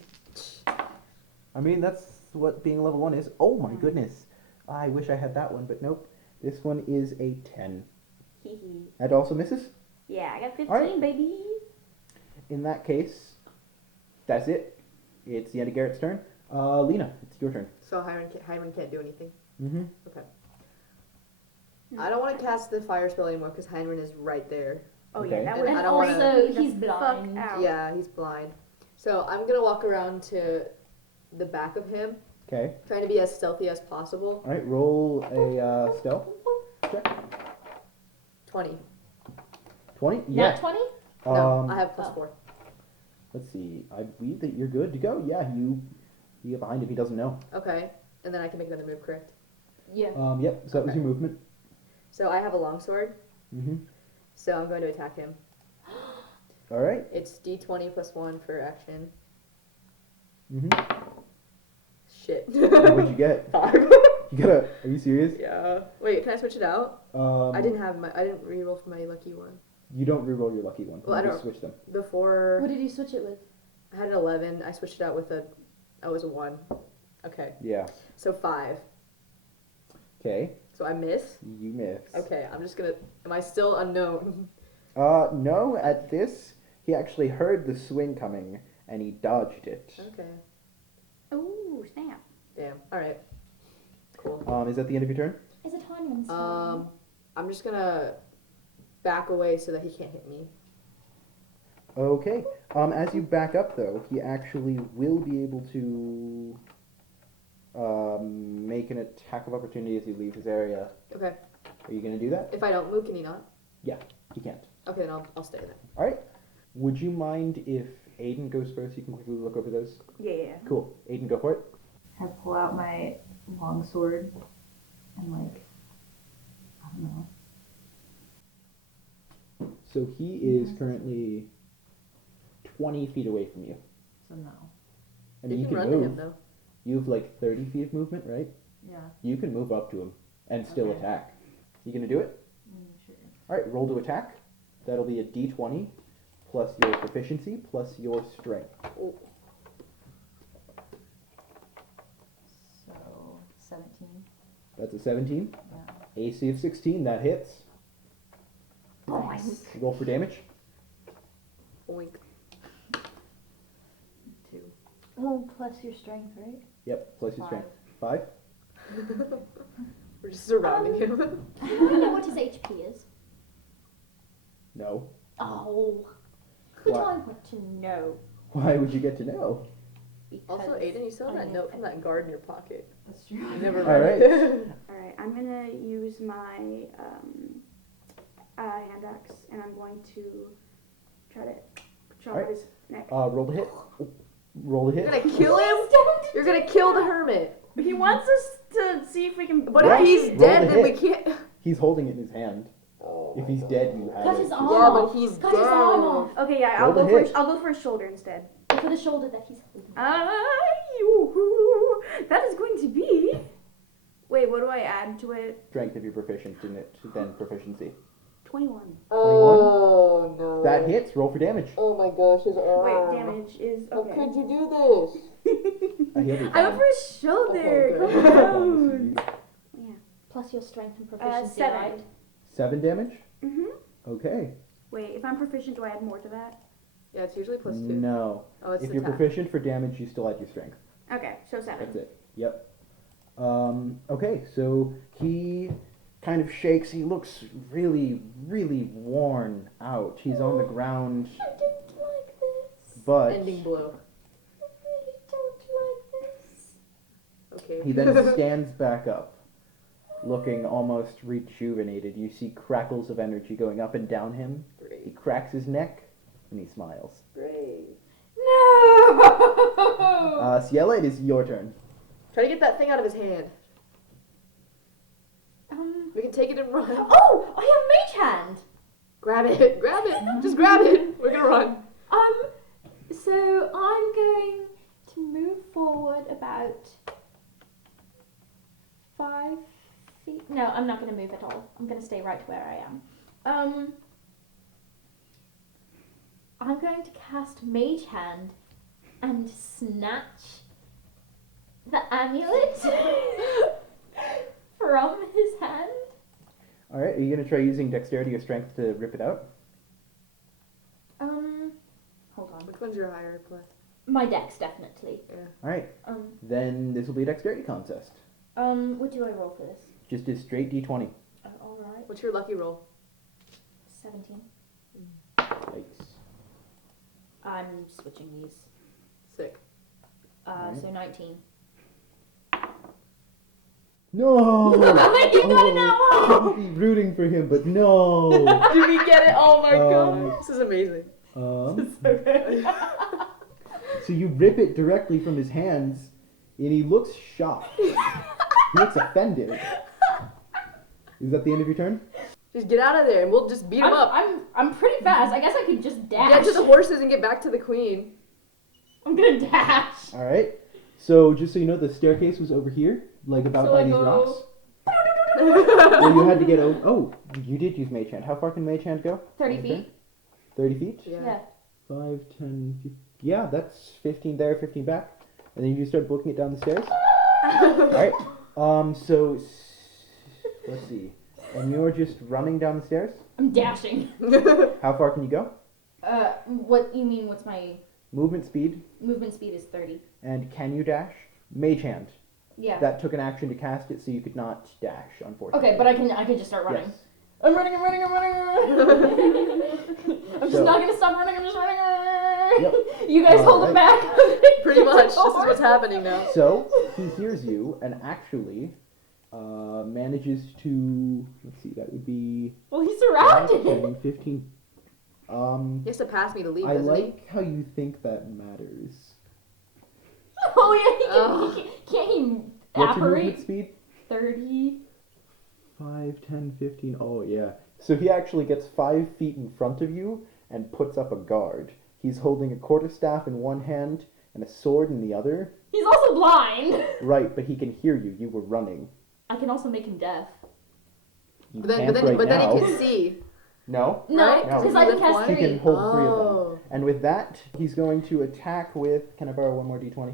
I mean, that's what being level 1 is. Oh my goodness. I wish I had that one, but nope. This one is a 10. Hee hee. That also misses. Yeah, I got 15, Alright. baby. In that case, that's it. It's the end of Garrett's turn. Lena, it's your turn. So Hiram can't do anything. Mm-hmm. I don't want to cast the fire spell anymore because Heinrich is right there. Oh Okay. yeah, that And would I And don't wanna- also, freak me he's the blind. Fuck out. Yeah, he's blind. So I'm gonna walk around to the back of him, Okay. trying to be as stealthy as possible. All right. Roll a stealth check. 20. 20. Nat 20? No, I have oh. +4. Let's see. I believe that you're good to go. Yeah, you get behind him. He doesn't know. Okay, and then I can make another move, correct? Yeah. Yep. So that was Okay. your movement. So I have a longsword, Mm-hmm. so I'm going to attack him. All right. It's D20 +1 for action. Mm-hmm. Shit. What'd you get? 5. You got a? Are you serious? Yeah. Wait, can I switch it out? I didn't reroll for my lucky one. You don't reroll your lucky one. Well, You I just don't- switch them. The 4. What did you switch it with? I had an 11. I switched it out with a. Oh, it was a 1. Okay. Yeah. So 5. Okay. So I miss. You miss. Okay, I'm just gonna. Am I still unknown? No. At this, he actually heard the swing coming and he dodged it. Okay. Ooh, snap. Damn. All right. Cool. Is that the end of your turn? Is it Heinrein's I'm just gonna back away so that he can't hit me. Okay. As you back up, though, he actually will be able to make an attack of opportunity as he leaves his area. Okay. Are you going to do that? If I don't move, can he not? He can't. Okay, then I'll stay then. All right. Would you mind if Aiden goes first? You can quickly look over those. Yeah. Cool. Aiden, go for it. I pull out my longsword and like, I don't know. So he is currently 20 feet away from you. So no. I mean, You you can can run to move. him though. You have like 30 feet of movement, right? Yeah. You can move up to him and still Okay. attack. You gonna do it? Sure. All right. Roll to attack. That'll be a D20 plus your proficiency plus your strength. So 17. That's a 17. Yeah. AC of 16. That hits. Nice. Roll for damage. Oink. 2. Oh, plus your strength, right? Yep. Plus your 5. strength. 5. We're just surrounding him. Do you know what his HP is? No. Oh. Could Why? I want to know? Why would you get to know? Also, Because Aiden, you still have I that am note from that guard in your pocket. That's true. You never All read it. Alright, I'm gonna use my hand axe and I'm going to try to chop Alright. his neck. Roll to hit. Roll to You're hit. gonna kill him? You're gonna kill the hermit. He wants us to see if we can. But Right. if he's Roll dead, the then we hit. can't. He's holding it in his hand. If he's dead, you have Cut it. his Just- arm. Yeah, but he's Cut his dead. arm off. Okay, yeah, Roll the hit. I'll go for his shoulder instead. For the shoulder that he's holding. That is going to be. Wait, what do I add to it? Strength if you're proficient in it, then proficiency. 21. Oh no. That hits. Roll for damage. Oh my gosh, his arm. Wait, damage is How okay. could you do this? I healed it I went down. for his shoulder. Okay. Calm down. Yeah. Plus your strength and proficiency, 7. right? 7 damage. Mhm. Okay. Wait, if I'm proficient, do I add more to that? Yeah, it's usually +2. No. Oh, it's If you're attack. proficient for damage, you still add your strength. Okay, so 7. That's it. Yep. Okay, so he kind of shakes. He looks really, really worn out. He's on the ground, I didn't like this. but Ending blow. I really don't like this. Okay. he then stands back up, looking almost rejuvenated. You see crackles of energy going up and down him. He Great. cracks his neck, and he smiles. Great. No! Ciela, it is your turn. Try to get that thing out of his hand. We can take it and run. Oh, I have mage hand. Grab it. Grab it. Just grab it. We're gonna run. So I'm going to move forward about 5 feet. No, I'm not going to move at all. I'm going to stay right where I am. I'm going to cast Mage Hand and snatch the amulet from his hand. All right, are you gonna try using dexterity or strength to rip it out? Hold on. Which one's your higher plus? My dex, definitely. All right, then this will be a dexterity contest. What do I roll for this? Just a straight d20. All right. What's your lucky roll? 17. Yikes. I'm switching these. Sick. So 19. No! You got it now! Shouldn't be rooting for him, but no! Did we get it? Oh my Um, god. This is amazing. So you rip it directly from his hands, and he looks shocked. He looks offended. Is that the end of your turn? Just get out of there and we'll just beat him up. I'm pretty fast. I guess I could just dash. Get to the horses and get back to the queen. I'm gonna dash. All right. So just so you know, the staircase was over here, like about by these rocks. Well, you had to get over. Oh, you did use Mage Hand. How far can Mage Hand go? 30 feet. 30 feet? Yeah. 5, 10, 15. Yeah, that's 15 there, 15 back. And then you just start booking it down the stairs. Alright. So, let's see. And you're just running down the stairs? I'm dashing. How far can you go? What you mean? What's my Movement speed. movement speed is 30. And can you dash? Mage Hand. Yeah. That took an action to cast it, so you could not dash, unfortunately. Okay, but I can just start running. Yes. I'm running. I'm just not gonna stop running. I'm just running. Yep. You guys hold him back. Pretty much. This is what's happening now. So, he hears you and actually manages to, let's see, that would be Well, he's 5, surrounded. 10, 15. He has to pass me to leave, I doesn't like how you think that matters. Oh yeah, he can't he What's your movement apparate? speed? 30. 5, 10, 15. Oh, yeah. So he actually gets 5 feet in front of you and puts up a guard. He's holding a quarterstaff in one hand and a sword in the other. He's also blind. Right, but he can hear you. You were running. I can also make him deaf. You But then, can't but right then now. he can see. No? No, Right? No. because I can cast He 3. can hold 3 of them. Oh. And with that, he's going to attack with... Can I borrow one more d20?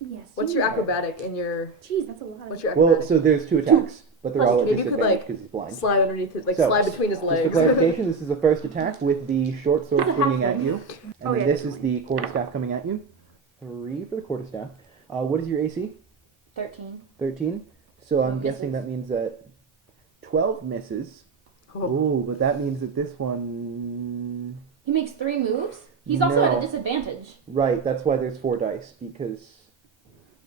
Yes. What's your acrobatic and your... Jeez, that's a lot. What's your acrobatic? Well, so there's 2 attacks, but they're Plus, all at maybe you could, disadvantage like, because he's blind. slide underneath his, like So, slide between his Just legs. for clarification, this is the first attack with the short sword He's a swinging at halfling. you. And Oh, then yeah, this is the quarterstaff coming at you. 3 for the quarterstaff. What is your AC? 13. 13. So I'm Misses. guessing that means that 12 misses. Oh, but that means that this one... He makes 3 moves. He's also at No. a disadvantage. Right, that's why there's 4 dice, because...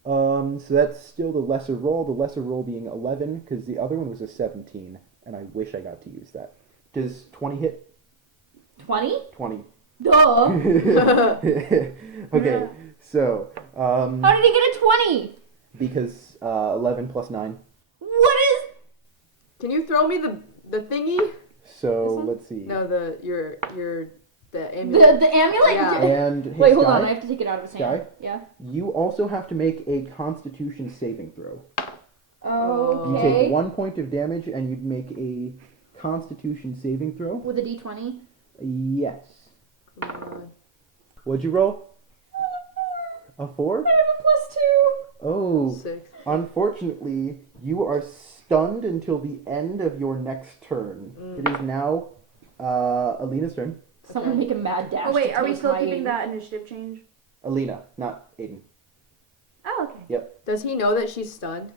so that's still the lesser roll being 11, because the other one was a 17, and I wish I got to use that. Does 20 hit? 20? 20. Duh. Okay, so, How did he get a 20? because 11 plus 9. What is? Can you throw me the thingy? So, one? let's see. No, the amulet. The amulet? Yeah. And, hey, Wait, hold Sky, on. I have to take it out of his hand. Sky? Yeah. You also have to make a Constitution saving throw. You Okay. take 1 point of damage, and you'd make a Constitution saving throw. With a d20. Yes. Come on. What'd you roll? A 4? I have a +2. Oh, 6. unfortunately, you are stunned until the end of your next turn. It is now Alina's turn. Someone make a mad dash. Oh wait, to are we take still my keeping aim. that initiative change? Alina, not Aiden. Oh, okay. Does he know that she's stunned?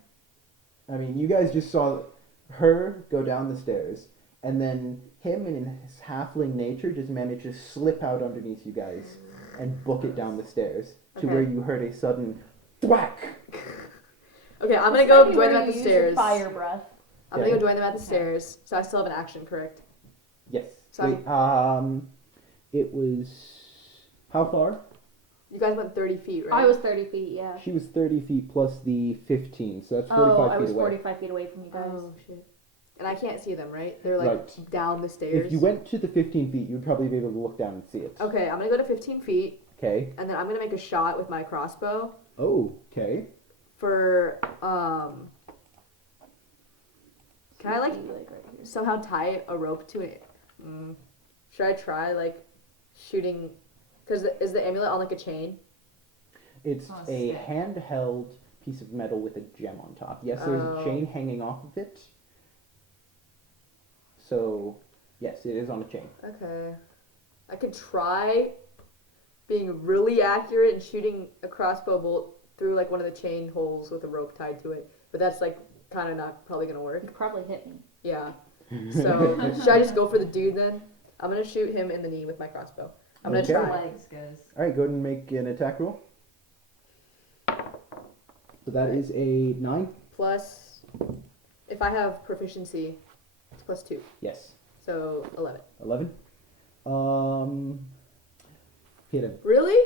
I mean, you guys just saw her go down the stairs, and then him in his halfling nature just managed to slip out underneath you guys and book it down the stairs to Okay. where you heard a sudden thwack. Okay, I'm gonna This go might be join where them at you the use your stairs. Fire breath. I'm gonna go Okay. join them at the stairs. So I still have an action, correct? Yes. So Wait, it was how far? You guys went 30 feet, right? I was 30 feet, yeah. She was 30 feet plus the 15, so that's 45 Oh, feet I was away. 45 feet away from you guys. Oh shit. And I can't see them, right? They're like Right. down the stairs. If you went to the 15 feet, you'd probably be able to look down and see it. Okay, I'm gonna go to 15 feet, Okay. and then I'm gonna make a shot with my crossbow Oh, okay. for Can I like Maybe, right here. somehow tie a rope to it? Should I try like shooting? Because is the amulet on like a chain? It's On a a stick. handheld piece of metal with a gem on top. Yes, there's a Oh. chain hanging off of it. So, yes, it is on a chain. Okay. I could try being really accurate and shooting a crossbow bolt through like one of the chain holes with a rope tied to it. But that's like kind of not probably gonna work. You probably hit me. Yeah. So should I just go for the dude then? I'm gonna shoot him in the knee with my crossbow. I'm gonna Okay. try. Legs goes. All right, go ahead and make an attack roll. So that is a 9. Plus, if I have proficiency, it's plus 2. Yes. So 11. 11. Hit him. Really?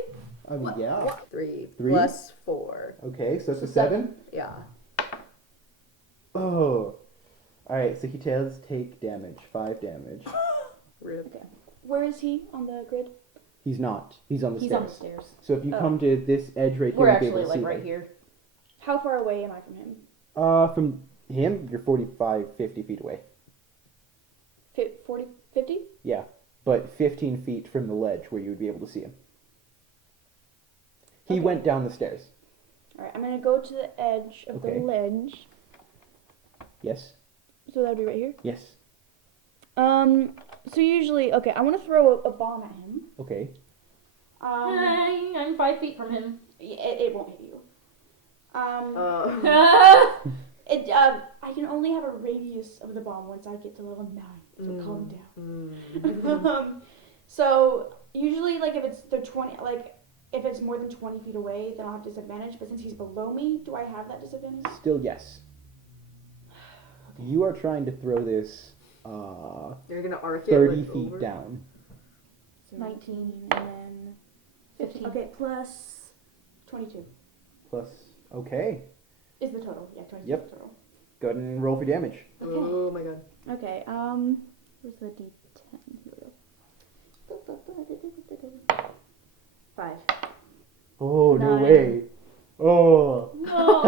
I mean, yeah. 3 3? plus 4. Okay, so it's a 7. Yeah. Oh. Alright, so he does take damage. 5 damage. Rip. Where is he on the grid? He's not. He's on the He's stairs. on the stairs. So if you Oh. come to this edge right here, We're you'll be able actually to like see right them. here. How far away am I from him? From him, you're 45, 50 feet away. 40, 50? Yeah, but 15 feet from the ledge where you would be able to see him. He Okay. went down the stairs. Alright, I'm gonna go to the edge of Okay. the ledge. Yes? So that would be right here. Yes. So usually, okay, I want to throw a bomb at him. Okay. Hi, I'm 5 feet from him. It won't hit you. I can only have a radius of the bomb once I get to level 9. So calm down. So usually, like if it's if it's more than 20 feet away, then I'll have disadvantage. But since he's below me, do I have that disadvantage? Still yes. You are trying to throw this You're gonna arc it 30 like, feet over? down. 19 and then 15. Okay, plus 22 Plus, okay. is the total. Yeah, 22 Yep. is the total. Go ahead and roll for damage. Oh my god. Okay, where's the D10? Here we go. 5. Oh, no 9. way. Oh. No.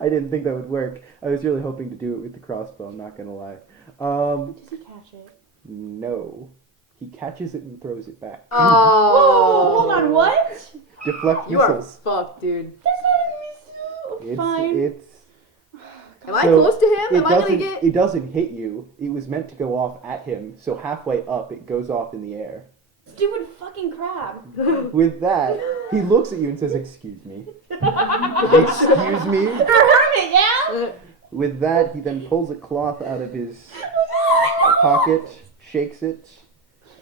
I didn't think that would work. I was really hoping to do it with the crossbow, I'm not gonna lie. Does he catch it? No. He catches it and throws it back. Oh. Whoa, hold on, what? Deflect You are missiles. fucked, dude. That's not a missile. Fine. It's Am I So, close to him? it Am I gonna doesn't get? it doesn't hit you. It was meant to go off at him, so halfway up it goes off in the air. Stupid fucking crab. With that, he looks at you and says, "Excuse me." Excuse me? You're a hermit, yeah? With that, he then pulls a cloth out of his pocket, shakes it,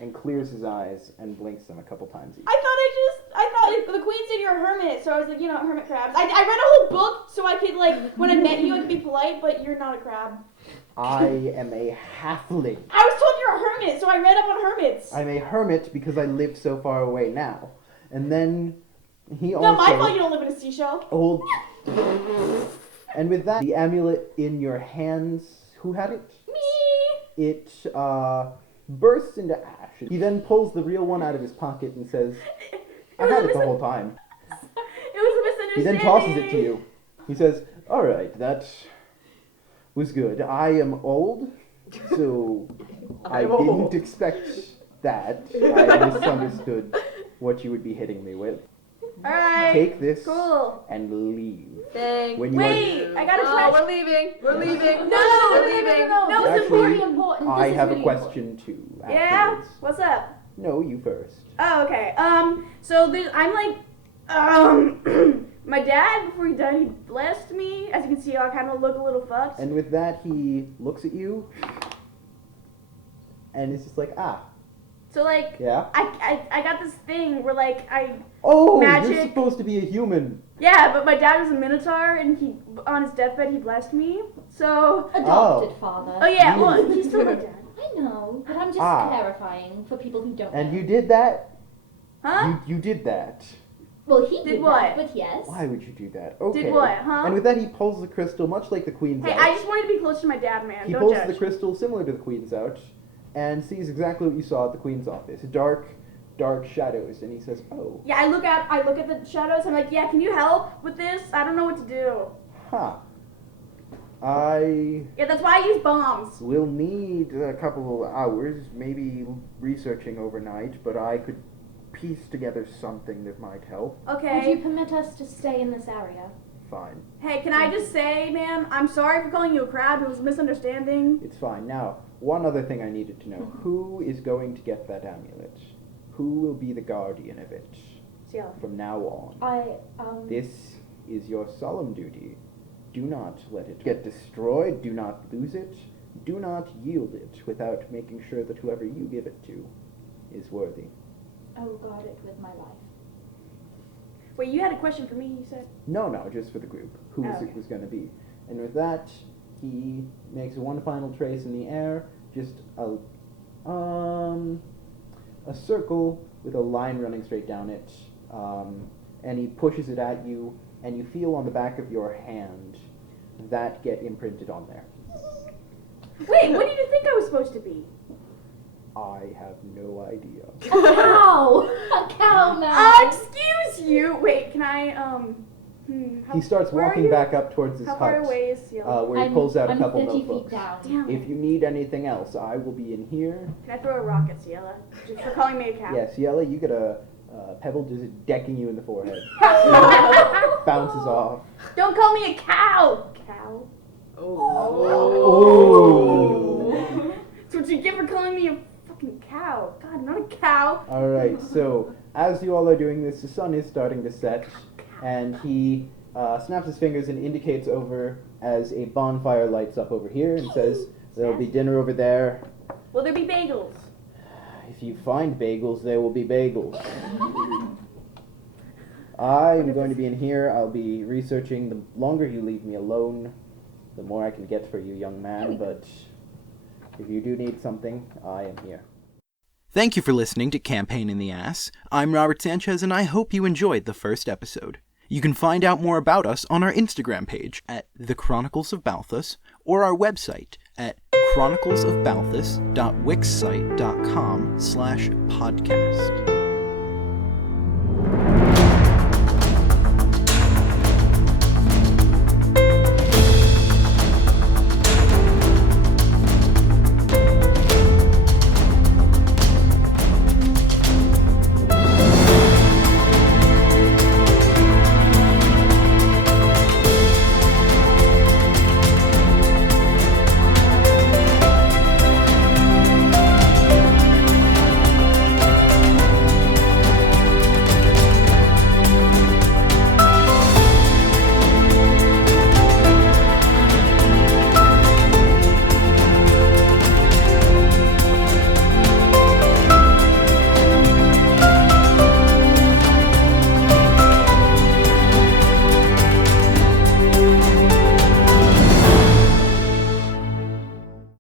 and clears his eyes and blinks them a couple times each. I thought the queen said you're a hermit, so I was like, hermit crabs. I read a whole book so I could, when I met you, I could be polite, but you're not a crab. I am a halfling. I was told you're a hermit, so I read up on hermits. I'm a hermit because I live so far away now. And then he Not my fault also you don't live in a seashell. hold. And with that, the amulet in your hands. Who had it? Me. It bursts into ash. He then pulls the real one out of his pocket and says, "I had it the whole time." It was a He misunderstanding. then tosses it to you. He says, "All right, that was good. I am old, so I I'm didn't old. expect that. I misunderstood what you would be hitting me with. Alright. Take this Cool. and leave." Dang. When you Wait, I gotta No, try. we're leaving. We're leaving. No, we're leaving. No, it's Actually, important. important. I This is have a really question too. Yeah? Afterwards. What's up? No, you first. Oh, okay. So I'm my dad, before he died, he blessed me. As you can see, I kind of look a little fucked. And with that, he looks at you, and is just like, "Ah, So, yeah. I got this thing where, Oh, you're Magic. supposed to be a human." yeah, but my dad was a minotaur, and on his deathbed, he blessed me. So, Adopted father. oh yeah, You- well, he's still my dad. I know, but I'm just Ah. clarifying for people who don't And know. you did that? Huh? You did that. Well, he Did did what? that, but yes. Why would you do that? Okay. Did what, huh? And with that, he pulls the crystal, much like the queen's Hey, out. I just wanted to be close to my dad, man. He Don't pulls judge. the crystal similar to the queen's out, and sees exactly what you saw at the queen's office. Dark shadows, and he says, "Oh, Yeah, I look at the shadows. I'm like, yeah, can you help with this? I don't know what to do. huh. Yeah, that's why I use bombs. We'll need a couple of hours, maybe researching overnight, but I could piece together something that might help. Would you Okay. permit us to stay in this area? Fine. Hey, can I just say, man, I'm sorry for calling you a crab. It was a misunderstanding. It's fine. Now, one other thing I needed to know. Who is going to get that amulet? Who will be the guardian of it Ciela. from now on? This is your solemn duty. Do not let it get destroyed. Do not lose it. Do not yield it without making sure that whoever you give it to is worthy. I will guard it with my life. Wait, you had a question for me, you said? No, just for the group. Who Oh, okay. it was going to be. And with that, he makes one final trace in the air, just a circle with a line running straight down it, and he pushes it at you, and you feel on the back of your hand that get imprinted on there. Wait, what did you think I was supposed to be? I have no idea. A cow! A cow now! Excuse you! Wait, can I, He starts where are walking you? back up towards his How far hut, away is Ciela? where he pulls out a I'm couple 30 notebooks. feet down. Damn If it. you need anything else, I will be in here. Can I throw a rock at Ciela? Just for calling me a cow? Yes, Yella, you get a pebble just decking you in the forehead. Bounces off. Don't call me a cow! Cow? Oh. That's what you get for calling me a fucking cow. God, I'm not a cow. Alright, so as you all are doing this, the sun is starting to set, and he snaps his fingers and indicates over as a bonfire lights up over here and says, "There'll be dinner over there. Will there be bagels? If you find bagels, there will be bagels." I'm going to be in here. I'll be researching. The longer you leave me alone, the more I can get for you, young man, but if you do need something, I am here. Thank you for listening to Campaign in the Ass. I'm Robert Sanchez, and I hope you enjoyed the first episode. You can find out more about us on our Instagram page at The Chronicles of Balthus, or our website at chroniclesofbalthus.wixsite.com/podcast.